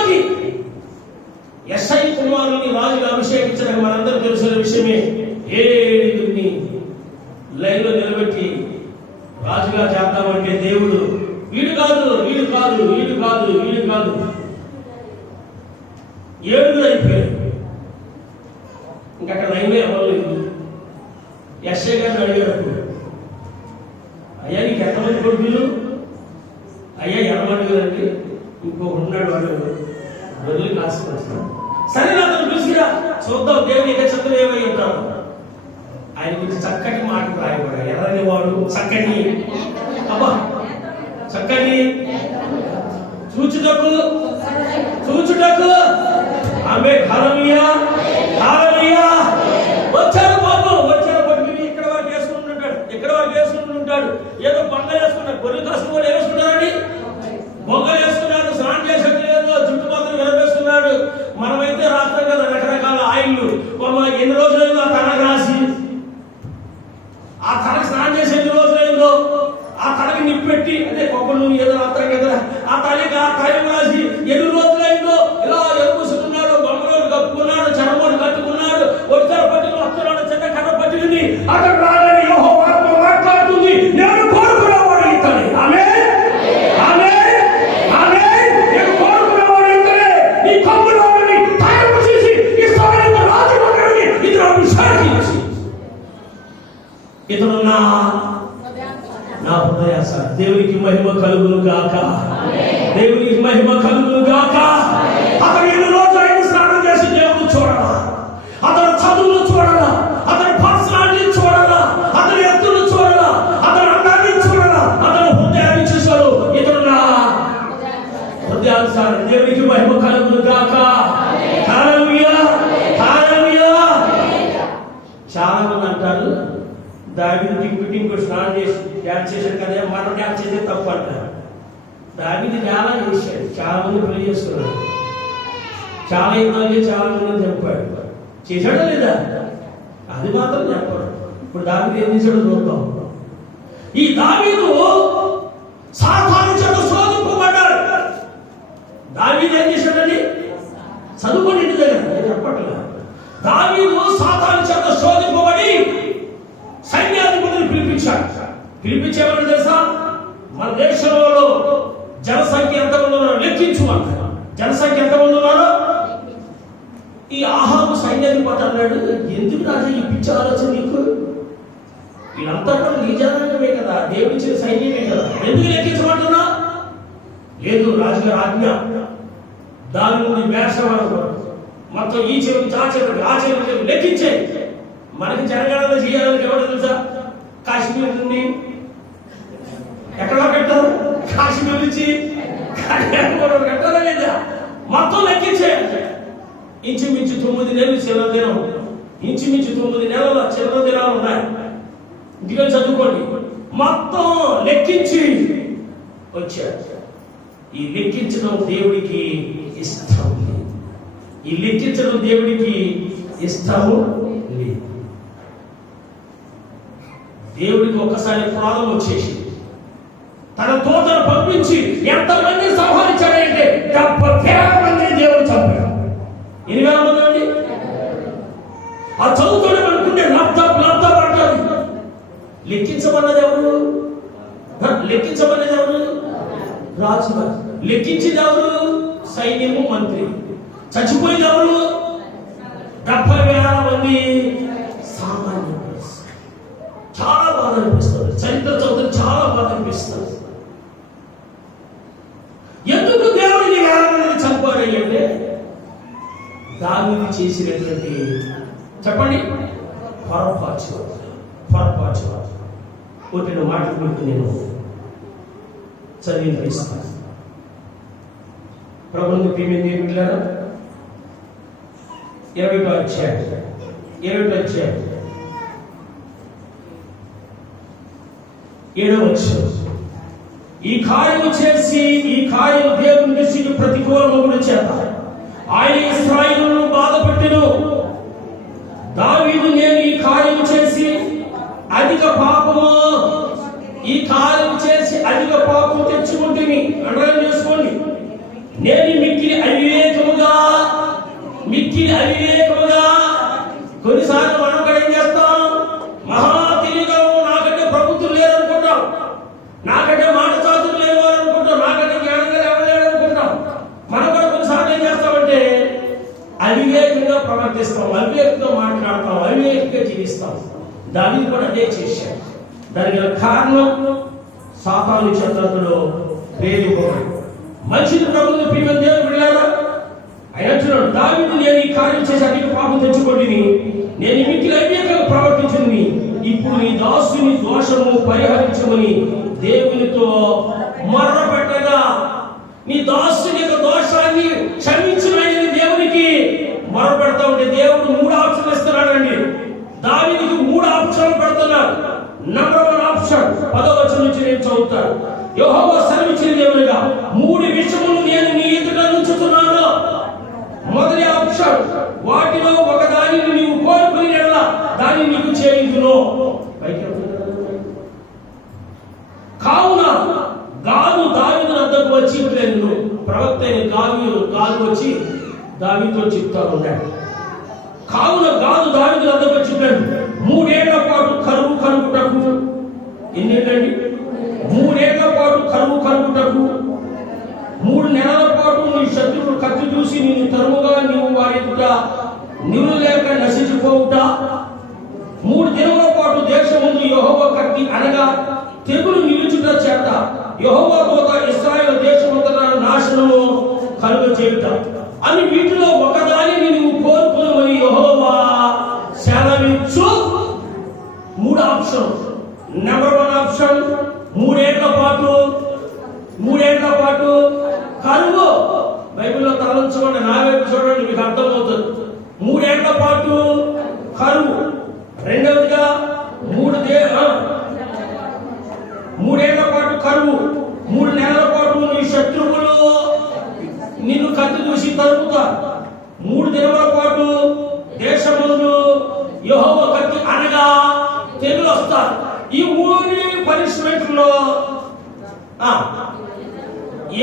యెషయి కుమారుని రాజుగా అభిషేకించడం మనందరూ తెలిసిన విషయమే. ఏడుని లైన్లో నిలబెట్టి రాజుగా చేద్దామంటే దేవుడు వీడు కాదు 7 అయిపోయాడు. ఇంకక్కడ లైన్లో ఎవరు లేదు. యెషయి గారిని అడిగారు, అయ్యా నీకు ఎంతమంది కొడుకులు? అయ్యా 80 కదండి. ఇంకో ఉన్నాడు, వాడు బదులు కాసుకొచ్చాడు. సరే అతను చూసిరా చూద్దాం దేవుని నక్షత్రం ఏమై ఉంటాడు. ఆయన గురించి చక్కటి మాటలు రాయబడ్డాడు. ఎర్రని వాడు చక్కటి చూచుటకు ఆమె హల్లెలూయా వచ్చాడు. పాపం వచ్చాడు, పట్టుకుని ఇక్కడ వరకు వేసుకుని ఉంటాడు. ఏదో బొంగలు వేసుకున్నాడు. గొర్రెలు కాసిన వాళ్ళు వేసుకున్నారని బొంగలు వేసుకున్నాడు. స్నానం చేసేది లేదు, జుట్టు మాత్రం విరవేసుకున్నాడు. మనమైతే రాస్తాం కదా రకరకాల ఆయిల్లు. ఎన్ని రోజులైందో ఆ తనకు రాసి, ఆ తనకు స్నానం చేసే ఎన్ని రోజులైందో ఆ తనకి నిప్పెట్టి, అంటే కొబ్బరి నూనె ఏదో రాత్రం కదా, ఆ తనకి ఆ తైలం రాసి ఎన్ని రోజులైందో ఇలా ఎరుపుసుకున్నాడు. బొమ్మలోడు కప్పుకున్నాడు, చరమోడు కట్టుకున్నాడు, ఒడితల పట్టుకుని వస్తున్నాడు. చిన్న కర్ర పట్టుకుని అక్కడ రాలని యెహోవా ఆత్మ మాట్లాడుతుంది. నేను కోరుకున్నవాడు ఇతనే. నేను కోరుకున్నవాడు ఇతనే. నీ కొమ్ములో తైలం చేసి ఇశ్రాయేలు రాజు మందిరాన్ని ఇతను అభిషేకించి ఇతను నా హృదయాస. దేవునికి మహిమ కలుగును గాక. అతను ఎన్ని రోజులు ఆయన స్నానం చేసి దేవుడు చూడాలా, అతను చదువులు చూడాలా, అతని పర్సనాలిటీ చూడాలా, అతని ఎత్తులు చూడాలా, అతని అందాన్ని చూడాలా, అతని హృదయాన్ని చూశాడు. ఇతను నా హృదయానుసారం. దేవునికి మహిమ కలుగును గాక. హల్లెలూయా. చాలా మంది అంటారు దావీదు టింకు స్నానం చేసి డ్యాన్స్ చేశాడు కదా, మనం డ్యాన్స్ చేస్తే తప్పు అంటారు. దావీదు చాలా చేశాడు, చాలా మంది పెళ్లి చేసుకున్నాడు, చాలా ఇబ్బంది, చాలా మంది చెప్పాడు. చేశాడా లేదా? అది మాత్రం చెప్పాడు. ఇప్పుడు దావీదు ఏం చేశాడో చూద్దాం. ఈ దావీదు సాతాను చేత శోధింపబడ్డాడు. దావీదు ఏం చేశాడని చదువుకోండి ఇంటి దగ్గర, నేను చెప్పట్లేదు. దావీదు సాతాను చేత శోధింపబడి సైన్యాధిపతిని పిలిపించేవాడు తెలుసా? మన దేశంలో జనసంఖ్య ఎంతమంది ఉన్నారో లెక్కించు అంటారు. జనసంఖ్య ఎంతమంది ఉన్నారో ఈ ఆహాబు సైన్యాధిపతి అన్నాడు, ఎందుకు రాజా ఈ పిచ్చి ఆలోచన నీకు? వీళ్ళంతా కూడా నీ జనాంగమే కదా, దేవుడిచ్చిన సైన్యమే కదా, ఎందుకు లెక్కించమంటున్నా? లేదు, రాజుగారి ఆజ్ఞ. దాని నుండి వేషం మొత్తం ఈ చెవికి ఆ చెవికి ఆ చెవికి లెక్కించే. మనకి జనగణన చేయాలని ఎవరు తెలుసా? కాశ్మీర్ నుండి మనిషి పిలిచి కట్టారా లేదా మొత్తం లెక్కించేయాలి. ఇంచుమించు 9 నెలలు చిల్లర దినం, ఇంచుమించు 9 నెలల చిల్లర దినాలు ఉన్నాయి. ఇంటికి చదువుకోండి. మొత్తం లెక్కించి వచ్చాడు. ఈ లెక్కించడం దేవుడికి ఇష్టం లేదు. ఈ లెక్కించడం దేవుడికి ఇష్టము లేదు. దేవుడికి ఒక్కసారి ప్రాణం వచ్చేసి తన తోటను పంపించి ఎంతమంది సంహరించాడంటే 70,000 మందిని దేవుడు చంపాడు. 8,000 మంది అండి. ఆ చదువుతోనే అనుకుంటే ల్యాప్టాప్ అంటారు. లెక్కించమన్నది ఎవరు? లెక్కించమన్నది ఎవరు? రాజు. లెక్కించింది ఎవరు? సైన్యము, మంత్రి. చచ్చిపోయింది ఎవరు? 70,000 మంది సామాన్యులు. చాలా బాధ అనిపిస్తుంది. చరిత్ర చదువుతుంది, చాలా బాధ అనిపిస్తుంది. ఎందుకు దేవుడిని 1,000 మందిని చంపాడు అంటే దావీదు చేసినటువంటి చెప్పండి పొరపాటు. ఒకటి మాటలు మీకు నేను చదివి ఇస్తాను. ప్రభుత్వ ప్రియమైన దేవుళ్ళారా, 20వ అధ్యాయం 7వ వచనం. ఈ కార్యము చేసి ఈ కార్యం దేవుని దృష్టికి ప్రతికూలమగుడు చేత ఆయన ఇశ్రాయేలును బాధపెట్టెను. దావీదు నేను ఈ కార్యము చేసి అధిక పాపము తెచ్చుకుంటుంది. అండర్లైన్ చేసుకోండి. నేను మిక్కిలి అవివేకముగా కొన్నిసార్లు మనం కూడా ఏం చేస్తాం? మహా తెలియగలం, నాకంటే ప్రభుత్వం లేదనుకుంటాం, నాకంటే మాట చాతులు లేవు అనుకుంటాం, నాకంటే జ్ఞానంగా లేవలేదనుకుంటాం. మనం కూడా కొన్నిసార్లు ఏం చేస్తామంటే అవివేకంగా ప్రవర్తిస్తాం, అవివేకంగా మాట్లాడతాం, అవివేకంగా జీవిస్తాం. దావీదు కూడా అదే చేశాడు. దానికి కారణం సాతాను చేతలో ప్రేరేపబడి. మంచిది ప్రభుత్వ ప్రియమైన దేవుని బిడ్డలారా, ఆయన అంటున్నాడు, దావీదు నేను ఈ కార్యం చేసి అధిక పాపం తెచ్చుకోండి, నేను మిక్కిలి అవివేకంగా ప్రవర్తించింది. ఇప్పుడు నీ దాసుని దోషము పరిహరించమని దేవునితో మొర్రపెట్టగా, నీ దాసుని యొక్క దోషాన్ని క్షమించమని దేవునికి మొరపెడతా ఉంటే దేవుడు 3 ఆప్షన్లు ఇస్తున్నాడండి. దావీదుకి 3 ఆప్షన్లు పెడుతున్నాడు. నంబర్ 1 ఆప్షన్ 10వ వచనం నుంచి నేను చదువుతాను. యెహోవా సెలవిచ్చిన దేవునిగా 3 విషయములు నేను నీ ఎదుట ఉంచుతున్నాను. మొదటి ఆప్షన్, వాటిలో ఒక దానిని నీవు కోరుకుని దాన్ని నీకు చేయుదును. కావున గాదు దావీదు వద్దకు వచ్చి, ప్రవక్త అయిన గాదు వచ్చి దావీదుతో చెప్తా ఉన్నాడు. కావున గాదు దావీదు వద్దకు వచ్చి 3 ఏళ్ల పాటు కరువు కలుగుటకు. ఎన్నేళ్ళండి? 3 ఏళ్ల పాటు కరువు కలుగుటకు, 3 నెలల పాటు నీ శత్రువులు కత్తి చూసి నిన్ను తరుముగా నీవు వారి ఎదుట నీవు లేక నశించిపోవుట, 3 దినముల పాటు దేశమందు యెహోవా కత్తి అనగా తెగులు నిలుచుట చేత యెహోవా దూత ఇశ్రాయేలు దేశమంతటా నాశనము కలుగజేయుట అని వీటిలో ఒకదానిని నీవు కోరుకుని యెహోవా సెలవిచ్చు. 3 ఆప్షన్. నెంబర్ 1 ఆప్షన్ 3 ఏళ్ల పాటు కరువు. బైబిల్లో తలంచుకోండి, నా వైపు చూడండి, మీకు అర్థమవుతుంది. 3 ఏళ్ల పాటు కరువు. రెండవదిగా 3 ఏళ్ల పాటు కరువు, 3 నెలల పాటు నీ శత్రువులు నిన్ను కత్తి దూసి తరుముతారు, 3 దినముల పాటు దేశమందు యెహోవా కత్తి అనగా తెగులు వస్తారు. ఈ 3 పనిష్మెంట్లో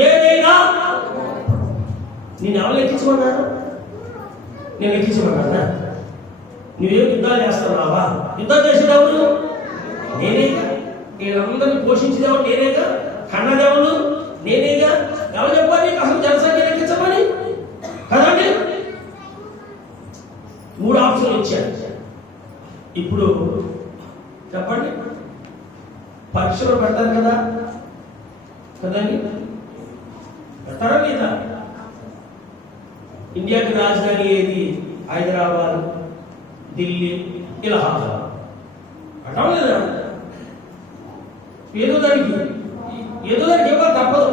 ఏదైనా నేను ఎవరు లెక్కించమన్నాను? నేను లెక్కించమన్నా? నువ్వేం యుద్ధాలు చేస్తున్నావా? యుద్ధం చేసేదేవుడు నేనేగా, వీళ్ళందరినీ పోషించేదేవుడు నేనేగా, కన్నదేవుడు నేనేగా. ఎవరు చెప్పాలి అసలు జనసంఖ్య లెక్కించమని కదండి? 3 ఆప్షన్లు ఇచ్చాడు. ఇప్పుడు చెప్పండి, పరీక్షలు పెడతారు కదండి? పెడతారా లేదా? ఇండియాకి రాజధాని ఏది? హైదరాబాద్, ఢిల్లీ, ఇలహాబాద్. అంటాం లేదా? ఏదో దానికి ఇవ్వాలి తప్పదు.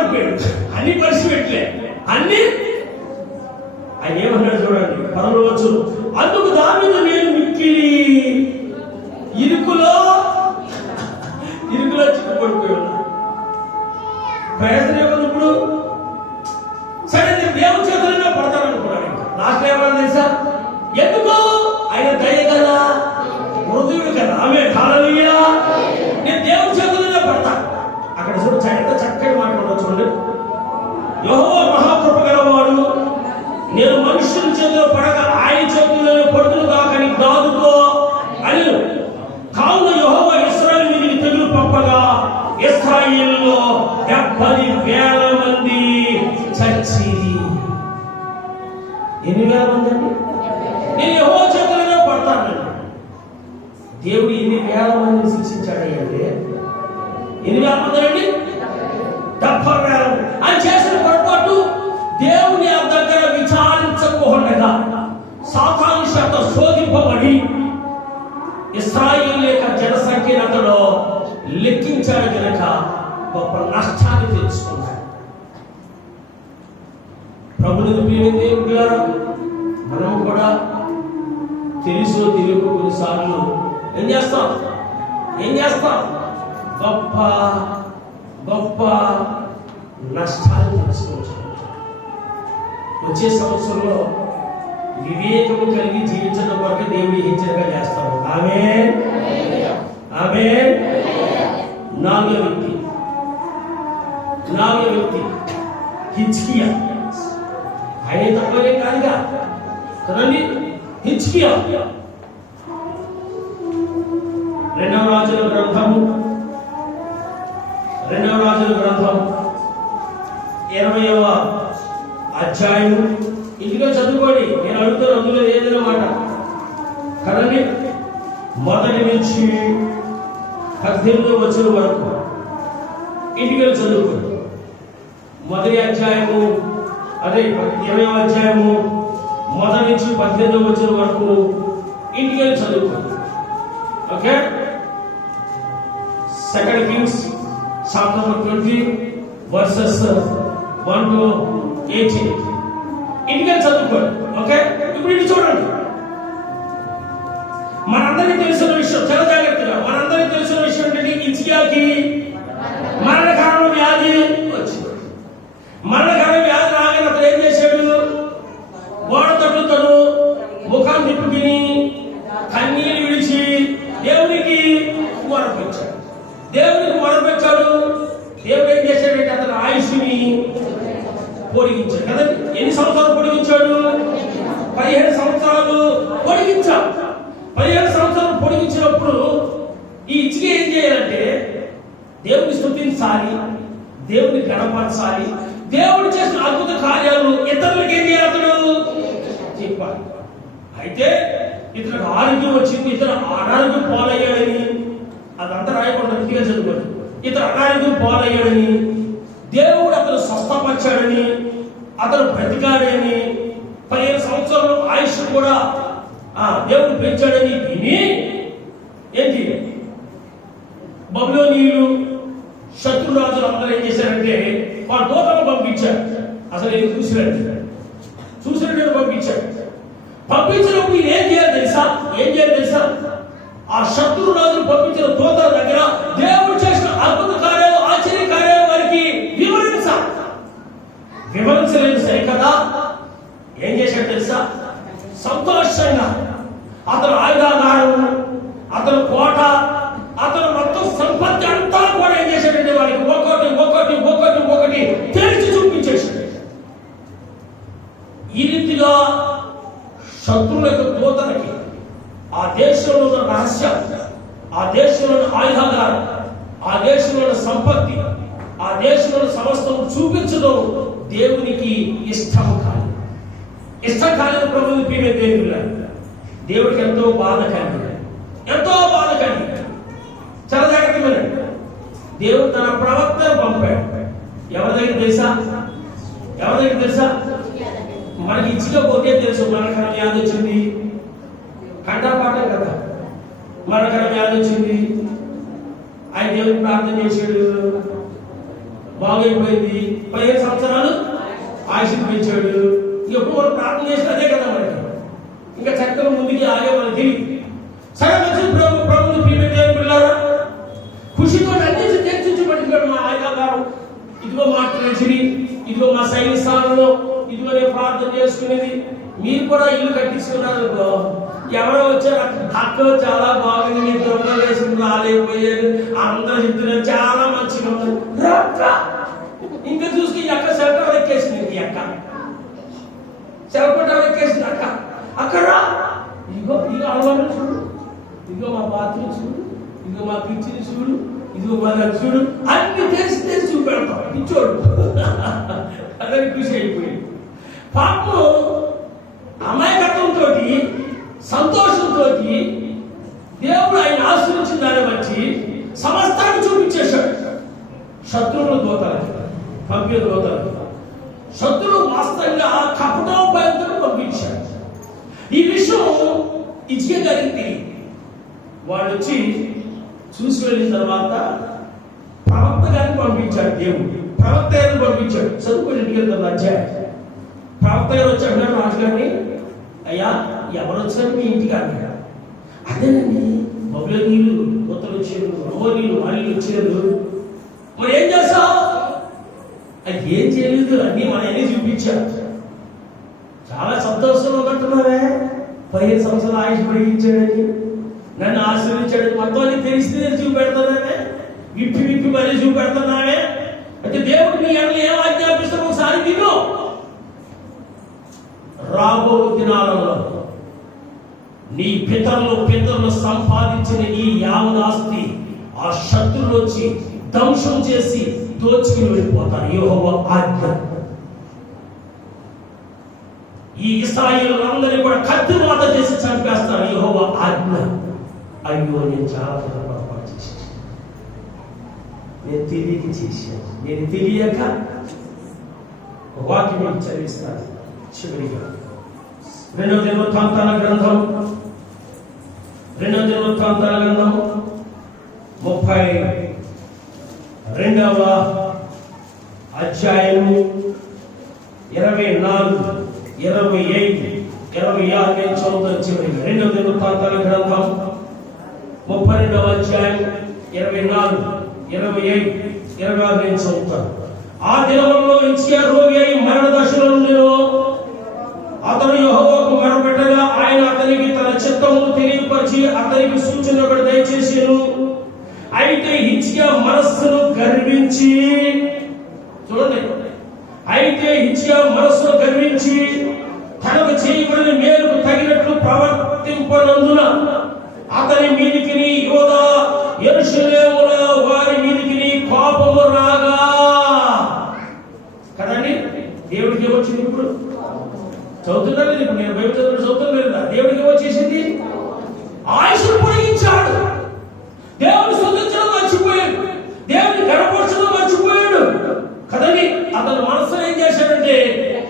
మారిపోయాడు. అన్ని పరిస్థితులే అన్ని ఆయన ఏమన్నాడు చూడండి, 10వ వచనం. అందుకు దావీదు, నేను మిక్కిలి ఇరుకులో చిక్కుపడిపోయి ఉన్నా. ప్రయత్నం ఏమన్నా ఇప్పుడు సరే నేను దేవుని చేతుల్లో పడతాను అనుకున్నాను. లాస్ట్ ఏమన్నా తెలుసా? ఎందుకు? ఆయన దయ కదా, మృదువుడు కదా. ఆమె హల్లెలూయా. నేను దేవుని చేతుల్లో పడతాను. అక్కడ చూడ ఎంత చక్కటి మాట్లాడవచ్చు చూడండి. యెహోవా మహాకృప గలవాడు, నేను మనుషుల చేతిలో పడక ఆయన చేతుల్లో పడుతును కాకని గాదుతో అని. కావున యెహోవా ఇశ్రాయేలు మీదికి తెగులు పంపగా ఇశ్రాయేలులో 70,000 మంది చచ్చిరి. ఎన్ని వేల మంది అండి? నేను యెహోవా చేతుల్లో పడతాను. దేవుడు ఎన్ని వేల మందిని శిక్షించాడంటే, 8,000 మంది అండి, 70,000 మంది. ఆయన చేసిన పొరపాటు, దేవుని దగ్గర విచారించకుండా సాతాను చేత శోధింపబడి ఇశ్రాయేలు యొక్క జనసంఖ్యను అతడు లెక్కించాడు కనుక గొప్ప నష్టాన్ని తెలుసుకున్నాడు. ప్రభుని ప్రియ దేవుడు, మనం కూడా తెలుసో తెలియక కొన్నిసార్లు ఏం చేస్తాం గొప్ప గొప్ప నష్టాన్ని తెలుసుకోవచ్చు. వచ్చే సంవత్సరంలో వివేకము కలిగి జీవించడం కొరకు దేవుడు హెచ్చరిక చేస్తాడు. ఆమేన్, ఆమేన్. 4వ వ్యక్తి హిజ్కియా. ఆయన తప్పనే కాదుగా కదండి. హిజ్కియా 2వ రాజుల గ్రంథం 20వ అధ్యాయం. ఇంటిలో చదువుకోండి, నేను అడుగుతాను, అందులో ఏదైనా మాట కదండి. 1 నుంచి 18వ వచనం వరకు ఇంటికి చదువుకోండి. 1వ అధ్యాయము, అదే 20వ అధ్యాయము 1 నుంచి 18వ వచనం వరకు ఇంటికి చదువుకోండి. Okay. 2 Kings chapter 20 verses 1 to 18 ఇంటికి చదువుకోండి. ఓకే. ఇప్పుడు ఇది చూడండి, మనందరికీ తెలిసిన విషయం, చాలా జాగ్రత్తగా మనందరికీ తెలిసిన విషయం ఏంటంటే, హిజ్కియాకి మరణకారణ వ్యాధి వచ్చింది. మరణకారణ వ్యాధి రాగానే అతను ఏం చేశాడు? గోడ తట్టుతాడు, ముఖం తిప్పుకుని కన్నీళ్ళు విడిచి దేవునికి మొరపెట్టాడు. దేవుడు ఏం చేశాడంటే అతని ఆయుష్ని పొడిగించాడు కదండి. ఎన్ని సంవత్సరాలు పొడిగించాడు? 15 సంవత్సరాలు పొడిగించాడు. 15 సంవత్సరాలు పొడిగించినప్పుడు ఈ హిజ్కియా ఏం చేయాలంటే, దేవుని స్తుతించాలి, దేవుని గణపరచాలి, దేవుడు చేసిన అద్భుత కార్యాలు ఇతరులకు ఏం చేయాలి? అతడు చెప్పాలి. అయితే ఇతనికి ఆరోగ్యం వచ్చింది, ఇతను అనారోగ్యం పాలయ్యాడని, అదంతా రాయకుండా రీతిగా చదువుకోండి. ఇతను అనారోగ్యం పాలయ్యాడని, దేవుడు అతను స్వస్థపరిచాడని, అతను బ్రతికాడని, 15 సంవత్సరాలు ఆయుష్ కూడా దేవుడు పెంచాడని విని ఏంటి బబులోనీయులు శత్రురాజులు అందరూ ఏం చేశారంటే వాడు దూతను పంపించారు. అసలు ఏం చూసినట్టు పంపించాడు. పంపించినప్పుడు ఏం చేయాలి తెలుసా? ఆ శత్రురాజులు పంపించిన దూతల దగ్గర దేవుడు చేసిన అద్భుత కార్యాలు, ఆశ్చర్య కార్యాలు వారికి వివరించలేదు సరికదా. ఏం చేశాడు తెలుసా? సంతోషంగా అతను ఆయుధాగారం, అతను కోట, అతను మొత్తం సంపత్తి అంతా కూడా ఏం చేశాడంటే వారికి ఒక్కొక్కటి తెరిచి చూపించేశాడు. ఈ రీతిగా శత్రువుల యొక్క దూతలకి ఆ దేశంలో ఉన్న రహస్యం, ఆ దేశంలో ఉన్న ఆయుధాగారం, ఆ దేశంలో ఉన్న సంపత్తి, ఆ దేశంలో సమస్తం చూపించడం దేవునికి ఇష్టం కాలేదు. ప్రభుని ప్రియ దేవుడికి ఎంతో బాధ కలిగింది. చాలా జాగ్రత్తగా దేవుడు తన ప్రవక్తను పంపాడు. ఎవరి దగ్గర తెలుసా? మనకి ఇచ్చకపోతే తెలుసు, మరణకరం వ్యాధి వచ్చింది, కంఠపాఠం కదా, మరణకరం వ్యాధి వచ్చింది. ఆయన దేవుడు ప్రార్థన చేశాడు, బాగైపోయింది, 15 సంవత్సరాలు ఆయుష్ పెంచాడు. ఎప్పుడు మనం ప్రార్థన చేసిన అదే కదా మనకి, ఇంకా చక్కగా ముందుకి ఆగే మనకి తెలియదు. సరే మంచి ప్రభుత్వం ప్రియమైన పిల్లారా, ఖుషితో అన్ని చర్చించబడుతున్నాడు. మా ఆయన గారు ఇదిగో మా ట్రెజరీ, ఇదిగో మా సైనిక స్థానంలో, ఇదిగో నేను ప్రార్థన చేసుకునేది. మీరు కూడా ఇల్లు కట్టించుకున్నారు. ఎవరో వచ్చారు, అక్క చాలా బాగుంది, మీ దొంగ వేసుకుని రాలేకపోయారు, అందరూ చెప్తున్నారు చాలా మంచిగా ఉంది. ఇంకా చూసుకుని అక్క సెల్టర్ ఎక్కేసింది. ఈ అక్క సెల్టర్ ఎక్కేసింది. అక్క అక్కడ ఇదిగో ఇదిగో అలవాటు చూడు, ఇదిగో మా బాత్రూమ్ చూడు, ఇదిగో మా కిచెన్ చూడు, ఇదిగో మా చూడు, అన్ని తెలిసి చూపెడతాం. పిచ్చోడు అదని కృషి అయిపోయింది. పాపం అమాయకత్వంతో సంతోషంతో దేవుడు ఆయన ఆశ్రయించిన దాన్ని బట్టి సమస్తాన్ని చూపించేశాడు. శత్రువులు దోతలు, పంపిన దోతలు, శత్రువులు వాస్తవంగా కపటోపాయంతో పంపించాడు. ఈ విషయం ఇచ్చే గారికి తెలియదు. వాళ్ళు వచ్చి చూసి వెళ్ళిన తర్వాత ప్రవక్త గారిని పంపించాడు. దేవుడు ప్రవక్త గారిని పంపించాడు. చదువుకోండి అధ్యాయం. ప్రవక్త గారు వచ్చి అన్నాడు రాజుగారిని, అయ్యా ఎవరు వచ్చారు మీ ఇంటికి అన్నాడు. అదేనండి బబులోనీయులు కొత్తలు వచ్చారు, అమోనీయులు వాళ్ళు వచ్చారు. మరి ఏం చేస్తావు? అది ఏం చేయలేదు, అన్ని మన అన్ని చూపించారు. చాలా సంతోషంగా ఉన్నట్టున్నారే, 15 సంవత్సరాలు ఆయుష్ పొడిగించాడని, నన్ను ఆశీర్వించాడని మొత్తం అన్ని తెలిస్తే చూపెడతానే, విప్పి మరీ చూపెడుతున్నానే. అంటే దేవుడు నీ ఎడలు ఏం ఆజ్ఞాపిస్తావు ఒకసారి విను. రాబో దినాలలో నీ పితరులు సంపాదించిన ఈ యావదాస్తి ఆ శత్రువులు వచ్చి ధ్వంసం చేసి దోచుకుని వెళ్ళిపోతారు. యెహోవా ఆజ్ఞ. ఈ ఇశ్రాయేలులందరినీ కూడా కత్తివాత చేసి చంపేస్తారు. యెహోవా ఆజ్ఞ. అయ్యో నేను చాలా పొరపాటు చేశాను, నేను తెలియక చేశాను. నేను తెలియక వాక్యం చదివిస్తాను. చివరిగా 2వ దినవృత్తాంతాల గ్రంథం 32వ అధ్యాయము 24, 25, 26 నేను చదువుతాను. చివరిగా 2వ దినవృత్తాంతాల గ్రంథం 32వ అధ్యాయం 24, 25, 26 నేను చదువుతాను. ఆ దినములలో హిజ్కియా రోగి అయి మరణ దశలో ఉండెను. అతను యెహోవాకు మొరపెట్టగా ఆయన అతనికి తన చిత్తమును తెలియపరిచి అతనికి సూచన ఒకటి దయచేసెను. అయితే హిజ్కియా మనస్సును గర్వించి, చూడండి, అయితే హిజ్కియా మనస్సును గర్వించి తనకు చేయబడిన మేలుకు తగినట్లు ప్రవర్తింపనందున అతని మీదికి యూదా యెరూషలేముల వారి మీదికి కోపము రాగా. కదండి, దేవుడికి ఏమొచ్చింది? ఇప్పుడు చదువుతున్నారు, ఇప్పుడు నేను బైబిల్ చదువుతున్నాను లేదా? దేవుడికి ఏమొచ్చేసింది? ఆయుష్ను పొడిగించాడు. దేవుని స్తుతించడం మర్చిపోయాడు, దేవుని గణపరచడం మర్చిపోయాడు కదండి. అతను మనసులో ఏం చేశాడంటే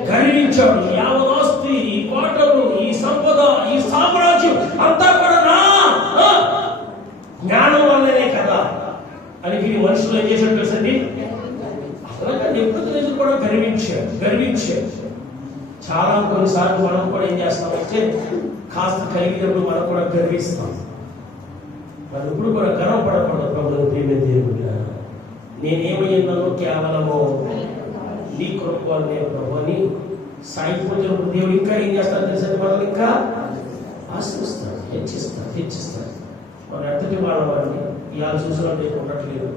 గర్వించాడు. యావదాస్తి, ఈ కోటలు, ఈ సంపద, ఈ సామ్రాజ్యం అంతా కూడా నా జ్ఞానం వల్లనే కదా అని మనుషులు ఏం చేశాడు తెలుసండి? అలాగే నిపుణులు కూడా గర్వించాడు. చాలా కొన్నిసార్లు మనం కూడా ఏం చేస్తామంటే కాస్త కలిగినప్పుడు మనం కూడా గర్విస్తాం. మనం ఇప్పుడు కూడా గర్వపడకూడదు. ప్రభువు ప్రేమ దేవుడు, నేనేమయ్యానో కేవలము నీ కృప వల్లనే ప్రభు అని సాగిపోతున్నప్పుడు దేవుడు ఇంకా ఏం చేస్తాడు తెలుసండి? మనం ఇంకా ఆశ్రయిస్తాడు, హెచ్చిస్తాడు. మన ఎత్తటి వాడవాడిని ఇలా చూసినట్టు ఉండట్లేదు.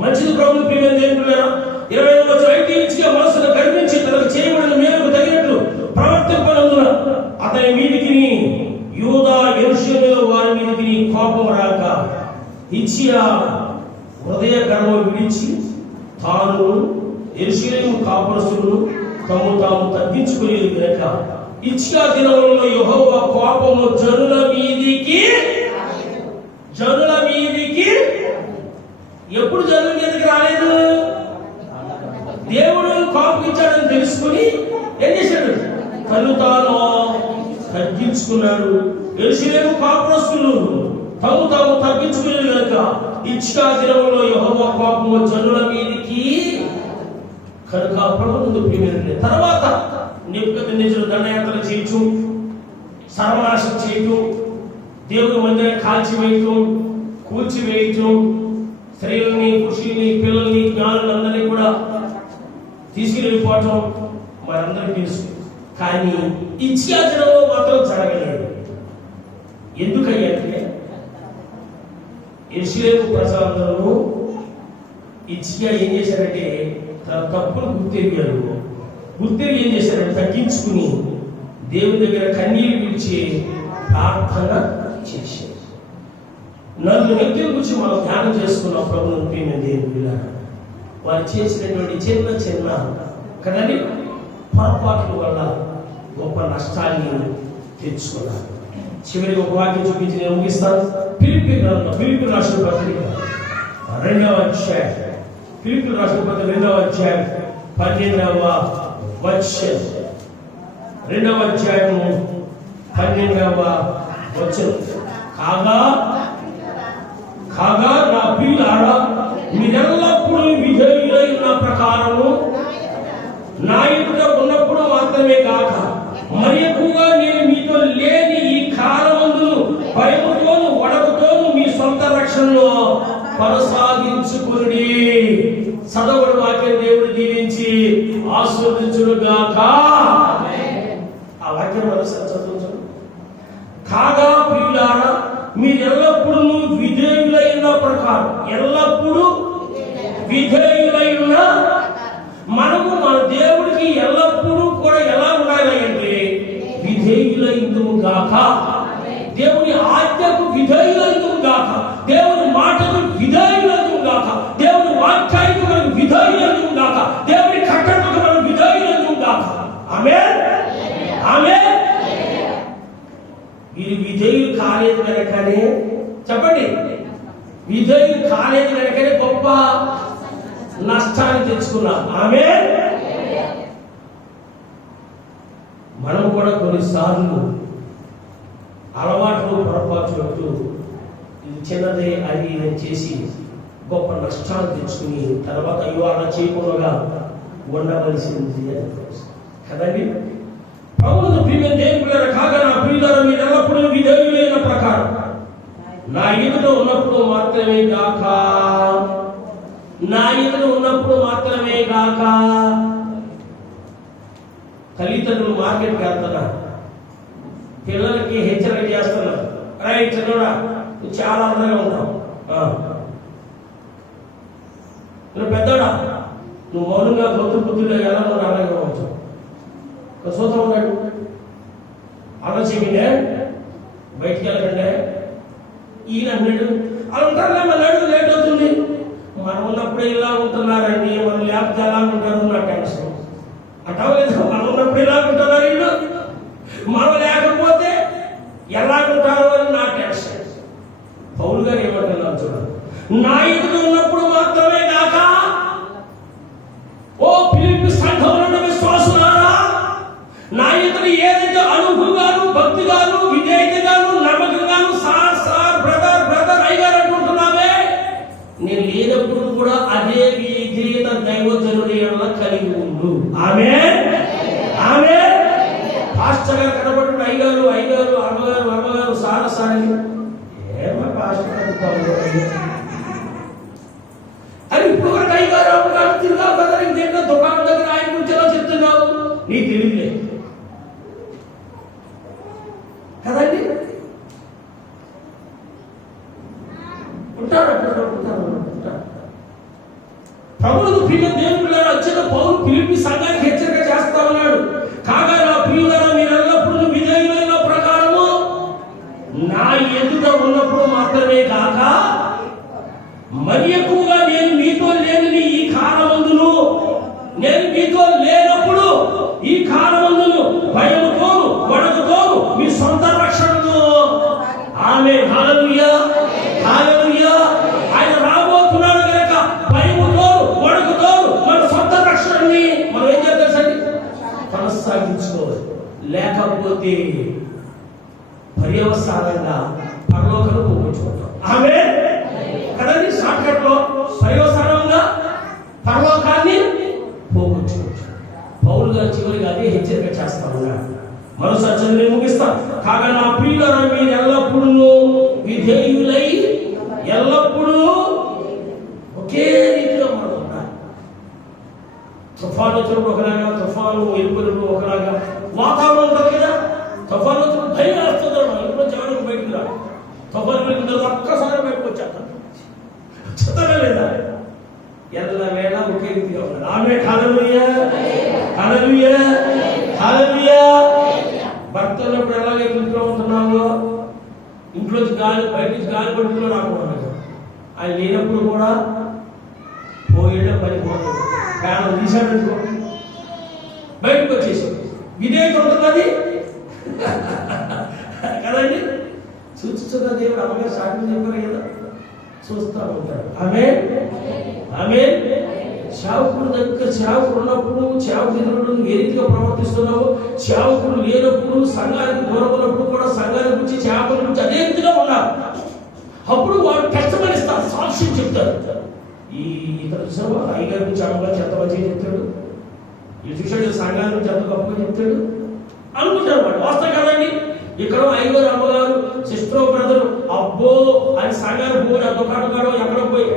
మంచిది ప్రభువు ప్రేమ దేవుడు. 20వ వచనం, అయితే హిజ్కియా మనసును గర్వించి తనకు చేయబడిన మేలుకు తగినట్లు ప్రవర్తింపనందున అతని మీదికి యూదా యెరూషలేము వారి మీదికి కోపం రాక హిజ్కియా హృదయ గర్వం విడిచి తాను యెరూషలేము కాపురస్తులను తాము తగ్గించుకునేది కనుక హిజ్కియా దినములలో యెహోవా కోపము జనుల మీదికి ఎప్పుడు జనుల మీదకి రాలేదు. దేవుడు కోపగించాడని తెలుసుకుని ఏం చేశాడు? తను తాను తగ్గించుకున్నాడు. యెరూషలేము కాపురస్తులు తాము తగ్గించుకునేది కనుక హిజ్కియా దినములో యెహోవా కోపము జనుల మీదికి కనుక ప్రభువునందు ప్రియమైన తర్వాత నెబుకద్నెజరు దండయాత్ర చేయటం, సర్వనాశం చేయటం, దేవుని మందిరాన్ని కాల్చివేయటం, కూల్చివేయటం, స్త్రీలని, పురుషుల్ని, పిల్లల్ని, జ్ఞానులందరినీ కూడా తీసుకెళ్ళిపోవటం మనందరికీ తెలుసు. కానీ ఇచ్చియాజనంలో మాత్రం జరగలేదు. ఎందుకంటే యెరూషలేము ప్రజలందరూ ఇచ్చియా ఏం చేశారంటే తన తప్పులు గుర్తెరిగి ఏం చేశారంటే తగ్గించుకుని దేవుని దగ్గర కన్నీరు విడిచి ప్రార్థన చేశారు. 4 వ్యక్తుల గురించి మనం ధ్యానం చేసుకున్నాం. ప్రభువును ప్రియమైన దేవుని పిల్లలారా, వారు చేసినటువంటి చిన్న కదండి పొరపాట్ల వల్ల గొప్ప నష్టాన్ని తెచ్చుకున్నారు. చివరికి ఒక వాక్యం చూపించి నేను ముగిస్తాను. ఫిలిప్పీ రాష్ట్ర పత్రిక 2వ అధ్యాయం, ఫిలిప్పీ రాష్ట్ర పత్రిక 2వ అధ్యాయం 12వ వచనం, 2వ అధ్యాయము 12వ వచనం. కాగా నా ప్రియులారా, మీరెల్లప్పుడూ విధేయులైన ప్రకారము నా ఎదుట ఉన్నప్పుడు మాత్రమే కాక మరి ఎక్కువగా నేను మీతో లేని ఈ కాలమందును భయముతోను వణకుతోను మీ సొంత రక్షణలో కొనసాగించుకుని. చదవడు వాక్యం దేవుడు దీవించి ఆశీర్వదించుగాక. ఆ వాక్యం మరోసారి చదువుతాను. కాగా ప్రియులారా, మీరెల్లప్పుడూ విధేయులైన ప్రకారం, ఎల్లప్పుడూ విధేయులైన, మనము మన దేవుడికి ఎల్లప్పుడూ కూడా ఎలా ఉండాలి అంటే విధేయులైందుము గాక. దేవుని ఆజ్ఞకు విధేయులైందుము గాక, దేవుని మాటకు విధేయులైందుము గాక, దేవుని వాక్యానికి మనం విధేయులైందుము గాక, దేవుని కట్టడకు మనం విధేయులైందుము గాక. ఆమేన్, ఆమేన్. ఇది విధేయులు కాలేదు కనుకనే, చెప్పండి, విధేయులు కాలేదు కనుకనే గొప్ప నష్టాన్ని తెచ్చుకున్నాం. ఆమేన్. మనం కూడా కొన్నిసార్లు అలవాట్లు, పొరపాట్లు, ఇది చిన్నదే అది చేసి గొప్ప నష్టాన్ని తెచ్చుకుని తర్వాత అయ్యో అలా చేయకుండా ఉండవలసింది కదండి. ప్రభువును ప్రియమైన దేవుని పిల్లలారా, కాగా నా ప్రియులారా, మీరు ఎల్లప్పుడూ విధేయులైన ప్రకారం నా ఎదుట ఉన్నప్పుడు మాత్రమే గాక, నా ఎదుట ఉన్నప్పుడు మాత్రమే గాక. తల్లిదండ్రులు మార్కెట్కి వెళ్తున్నారు, పిల్లలకి హెచ్చరిక చేస్తున్నారు. రైట్ చిన్నోడా, నువ్వు చాలా అందంగా ఉంటావు, నువ్వు పెద్దోడా, నువ్వు మౌనంగా బుద్ధుల్లో ఎలా ఉన్నావు అలాగే ఉంటావు. సూత్రం ఉన్నాడు, ఆలోచించే బయటికి వెళ్ళకండి. ఈయన అన్నాడు, అలా ఉంటారులే, మన అడుగు లేట్ అవుతుంది. మనం ఉన్నప్పుడే ఇలా ఉంటున్నారండి, మనం లేకపోతే ఎలా ఉంటారు నా టెన్షన్. అటవలేదు, మనం ఉన్నప్పుడు ఇలా ఉంటున్నారు వీళ్ళు, మనం లేకపోతే ఎలా ఉంటారు అని నా టెన్షన్. పౌలు గారు ఏమంటున్నారు చూడండి, నా ఎదుట ఉన్నప్పుడు మాత్రమే కాక, ఓ ఫిలిప్పీ సంఘంలో విశ్వాసులారా, నా ఎదుట ఏదైతే అనుభవాలు, భక్తిగాను, విధేయతగాను, నమ్మకంగాను, సార్ బ్రదర్ అయ్యారు అంటుంటున్నావే, నేను లేనప్పుడు కూడా అదే విధేయత దైవజనుడి కలిగి ఉండు. ఆమేన్, ఆమేన్. పాస్టర్ గారు కనబడి అయ్యగారు అమ్మగారు సారసారి ఏమో పాస్టర్ అని ఇప్పుడు వరకు అయ్యగారు అమ్మగారు తిరుగా బ్రదర్, ఇంకేంటో దుకాణం దగ్గర ఆయన గురించి ఎలా చెప్తున్నావు, నీ తెలియలే కదండి. ఉంటారు. ప్రభువును ప్రియమైన దేవుని పిల్లలారా, వచ్చిన పౌలు ఫిలిప్పీ సంఘానికి హెచ్చరిక చేస్తా ఉన్నాడు. కాగా నా ప్రియులారా, మీరు ఎల్లప్పుడూ విధేయులైన ప్రకారము నా ఎదుట ఉన్నప్పుడు మాత్రమే కాక మరి ఎక్కువగా నేను మీతో లేని ఈ కాలమందును, నేను మీతో లేనప్పుడు ఈ కాలమందును భయముతోను వణకుతోను మీ సొంత రక్షణను. ఆమేన్, హల్లెలూయా, హల్లెలూయా. ఆయన రాబోతున్నాడు కనుక భయముతోను వణకుతోను మన సొంత రక్షణని మనం ఏం చేద్దాం, కొనసాగించుకోవాలి. లేకపోతే పర్యవసానంగా పరలోకం పోగొట్టుకుంటాం. ఆమేన్ కదండి. షార్ట్ కట్ లో పర్యవసానంగా పరలోకాన్ని పోగొట్టు. చేస్తా ఉన్నాడు. మరోసారి చదివి ముగిస్తా. కాగా నా ప్రియులారా మీరు ఎల్లప్పుడూ విధేయులై ఎల్లప్పుడూ ఒకే రీతిలో మనం ఉండాలి. తుఫాను వచ్చినప్పుడు ఒకలాగా, తుఫాను వెళ్ళిపోయినప్పుడు ఒకలాగా వాతావరణం ఉంటుంది కదా. తుఫాను వచ్చినప్పుడు భయం వస్తుంది, ఇంట్లో జనాలకు బయటకు రా. తుఫాను వెళ్ళిన తర్వాత ఒక్కసారి బయటకు వచ్చేస్తాను చెత్తగా లేదా. ఎల్ల వేళ ఒకే రీతిగా ఉన్నాడు. ఆమె హల్లెలూయా హల్లెలూయా హల్లెలూయా. భర్త ఉన్నప్పుడు ఎలాగైతే ఇంట్లో ఉంటున్నావో, ఇంట్లోంచి గాలి బయట నుంచి గాలి పడుతుందో రాకుండా, ఆయన లేనప్పుడు కూడా పోయేట పని పోతుంది. ప్రాణం తీసాడు బయటకు వచ్చేసాడు. విధేయత ఉంటుంది కదండి. చూస్తున్న దేవుడు అమ్మగారు సాక్షి చెప్పారు కదా, చూస్తూ ఉంటాడు. ఆమె సేవకుడు దగ్గర సేవకుడు ఉన్నప్పుడు సేవకుడు ఏ రీతిగా ప్రవర్తిస్తున్నావు, సేవకుడు లేనప్పుడు సంఘానికి దూరం ఉన్నప్పుడు కూడా సంఘానికి గురించి సేవకుల గురించి అదే రీతిగా ఉన్నారు. అప్పుడు వాడు కష్టమనిస్తారు, సాక్ష్యం చెప్తారు. ఈ ఇతర చూసావా అయ్యగారి గురించి అమ్మగారు చెత్త మంచిగా చెప్తాడు, ఈ చూసాడు సంఘాల గురించి ఎంత గొప్పగా చెప్తాడు అనుకుంటారు. వాడు వాస్తవం కదండి. ఇక్కడ అయ్యగారు అమ్మగారు సిస్టర్ బ్రదర్ అబ్బో అని సంఘానికి పోయి అదొకడు కాడో ఎక్కడ పోయి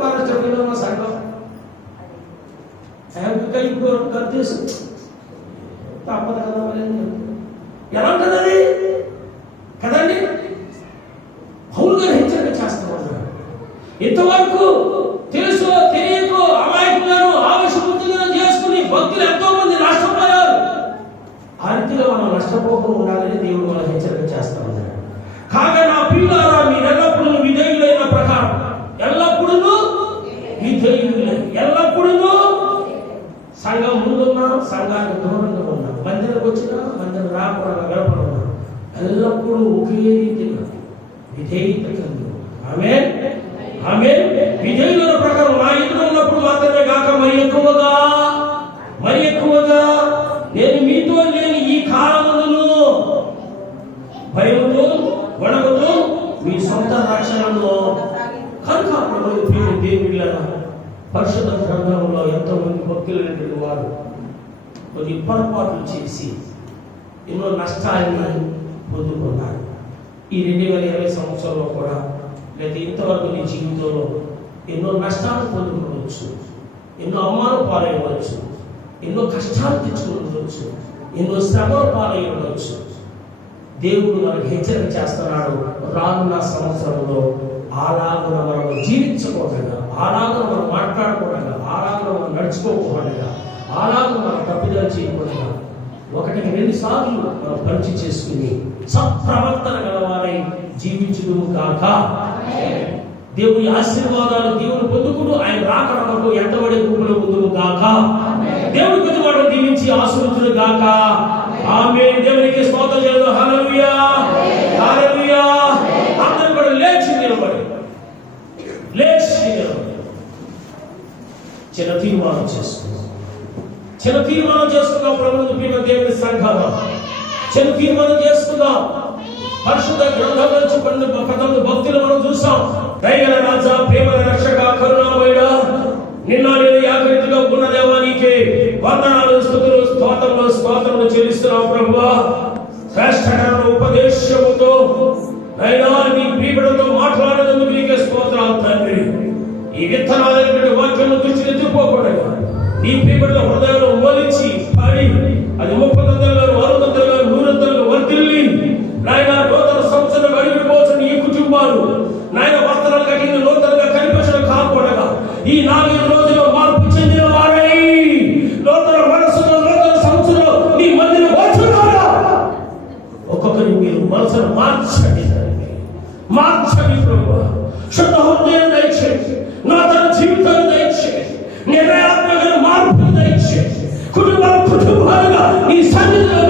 వాళ్ళ చెప్పిన మా సంఘం గద్దేశం తప్పదు కదా. ఎలా ఉంటుంది అది కదండి. పౌలుగా హెచ్చరిక చేస్తా ఉన్నాడు. ఇంతవరకు తెలుసో తెలియకో అమాయకులను ఆవేశబుద్ధిగా చేసుకుని భక్తులు ఎంతో మంది నష్టపోయారు. ఆ రీతిగా మనం నష్టపోకుండా ఉండాలని దేవుడు మనం హెచ్చరిక చేస్తా ఉన్నాడు. కాగా నా ప్రియులారా మీరు ఎల్లప్పుడూ విధేయులైన ప్రకారం ఎల్లప్పుడూ విధేయులై ఎల్లప్పుడూ సంఘం ముందున్నా సంఘానికి దూరంగా ఉన్నా, మందిరకు వచ్చినా మందిరం రాకుండా గడపడున్నా ఎల్లప్పుడూ ఒకే రీతిగా విధేయత కలిగి. ఆమె విధేయుల ప్రకారం నా ఎదుట ఉన్నప్పుడు మాత్రమే కాక మరి ఎక్కువగా నేను మీతో లేని ఈ కాలములను భయముతో వణకుతో మీ సొంత రక్షణలో కనుక దేవుళ్ళ పరిశుద్ధ గ్రంథంలో ఎంతో మంది భక్తులైనటువంటి వారు కొన్ని పొరపాట్లు చేసి ఎన్నో నష్టాన్ని పొందుకున్నారు. ఈ 2020 సంవత్సరంలో కూడా లేదా ఇంతవరకు నీ జీవితంలో ఎన్నో నష్టాలు పొందుకోవచ్చు, ఎన్నో అవమానం పాలయ్యవచ్చు, ఎన్నో కష్టాలు తెచ్చుకోవచ్చు, ఎన్నో శ్రమలు పాలయ్యవచ్చు. దేవుడు మనకు హెచ్చరిక చేస్తున్నాడు. రానున్న సంవత్సరంలో అలాగున మనం జీవించకూడగా, అలాగున మనం మాట్లాడకూడగా, అలాగున మనం నడుచుకోకూడగా, అలాగున మనం తప్పిదాలు చేయకూడగా 1-2 సార్లు మనం పరీక్ష చేసుకుని సత్ప్రవర్తన గలవారై జీవించుదుము కాక. దేవుని ఆశీర్వాదాలు దేవుని పొందుకుడు ఆయన రాకడకు ఎంతబడే గుంపులో ముందుకు కాక. దేవుని కొద్దివాడు దీవించి ఆశీర్వదించును గాక. ఆమేన్. దేవునికి స్తోత్రం చేద్దాం. హల్లెలూయా హల్లెలూయా. అందరూ కూడా లేచి నిలబడి చిన్న తీర్మానం చేసుకుందాం. ప్రభువుని ప్రియ దేవుని సంఘాలు చిన్న తీర్మానం చేసుకుందాం. పరిశుద్ధ గ్రంథం నుంచి కొన్ని భక్తులు మనం చూసాం. దయగల రాజా, ప్రేమల రక్షక, కరుణామయుడా, నిన్న నేను యాకరీతిగా ఉన్న దేవానికి వందనాలు, స్తుతులు, స్తోత్రములు చెల్లిస్తున్నాం. ప్రభువా, శ్రేష్టమైన ఉపదేశముతో అయినా నీ ప్రియబిడ్డలతో మాట్లాడేందుకు నీకే స్తోత్రాలు తండ్రి. ఈ విత్తనాలైన వాక్యం దృష్టిని ఎత్తిపోకుండా నీ ప్రియబిడ్డల హృదయంలో మొలిచి పడి అది 30 60 100 వర్ధిల్లి నాయన నూతన సంవత్సరం అడిగిపోతున్న ఈ కుటుంబాలు నాయన వస్త్రాలు కట్టిన నూతనంగా కనిపించడం కాకూడగా ఈ 4 రోజుల్లో మార్పు చెందిన వారై నూతన మనసులో నూతన సంవత్సరం నీ మందిని వచ్చున్నారా. ఒక్కొక్కరి మీరు మనసును మార్చండి ప్రభు. శుద్ధ హృదయం దయచేయండి, నూతన జీవితాన్ని దయచేయండి, నిర్ణయాత్మక మార్పులు దయచేయండి. కుటుంబాలుగా ఈ సన్నిధిలో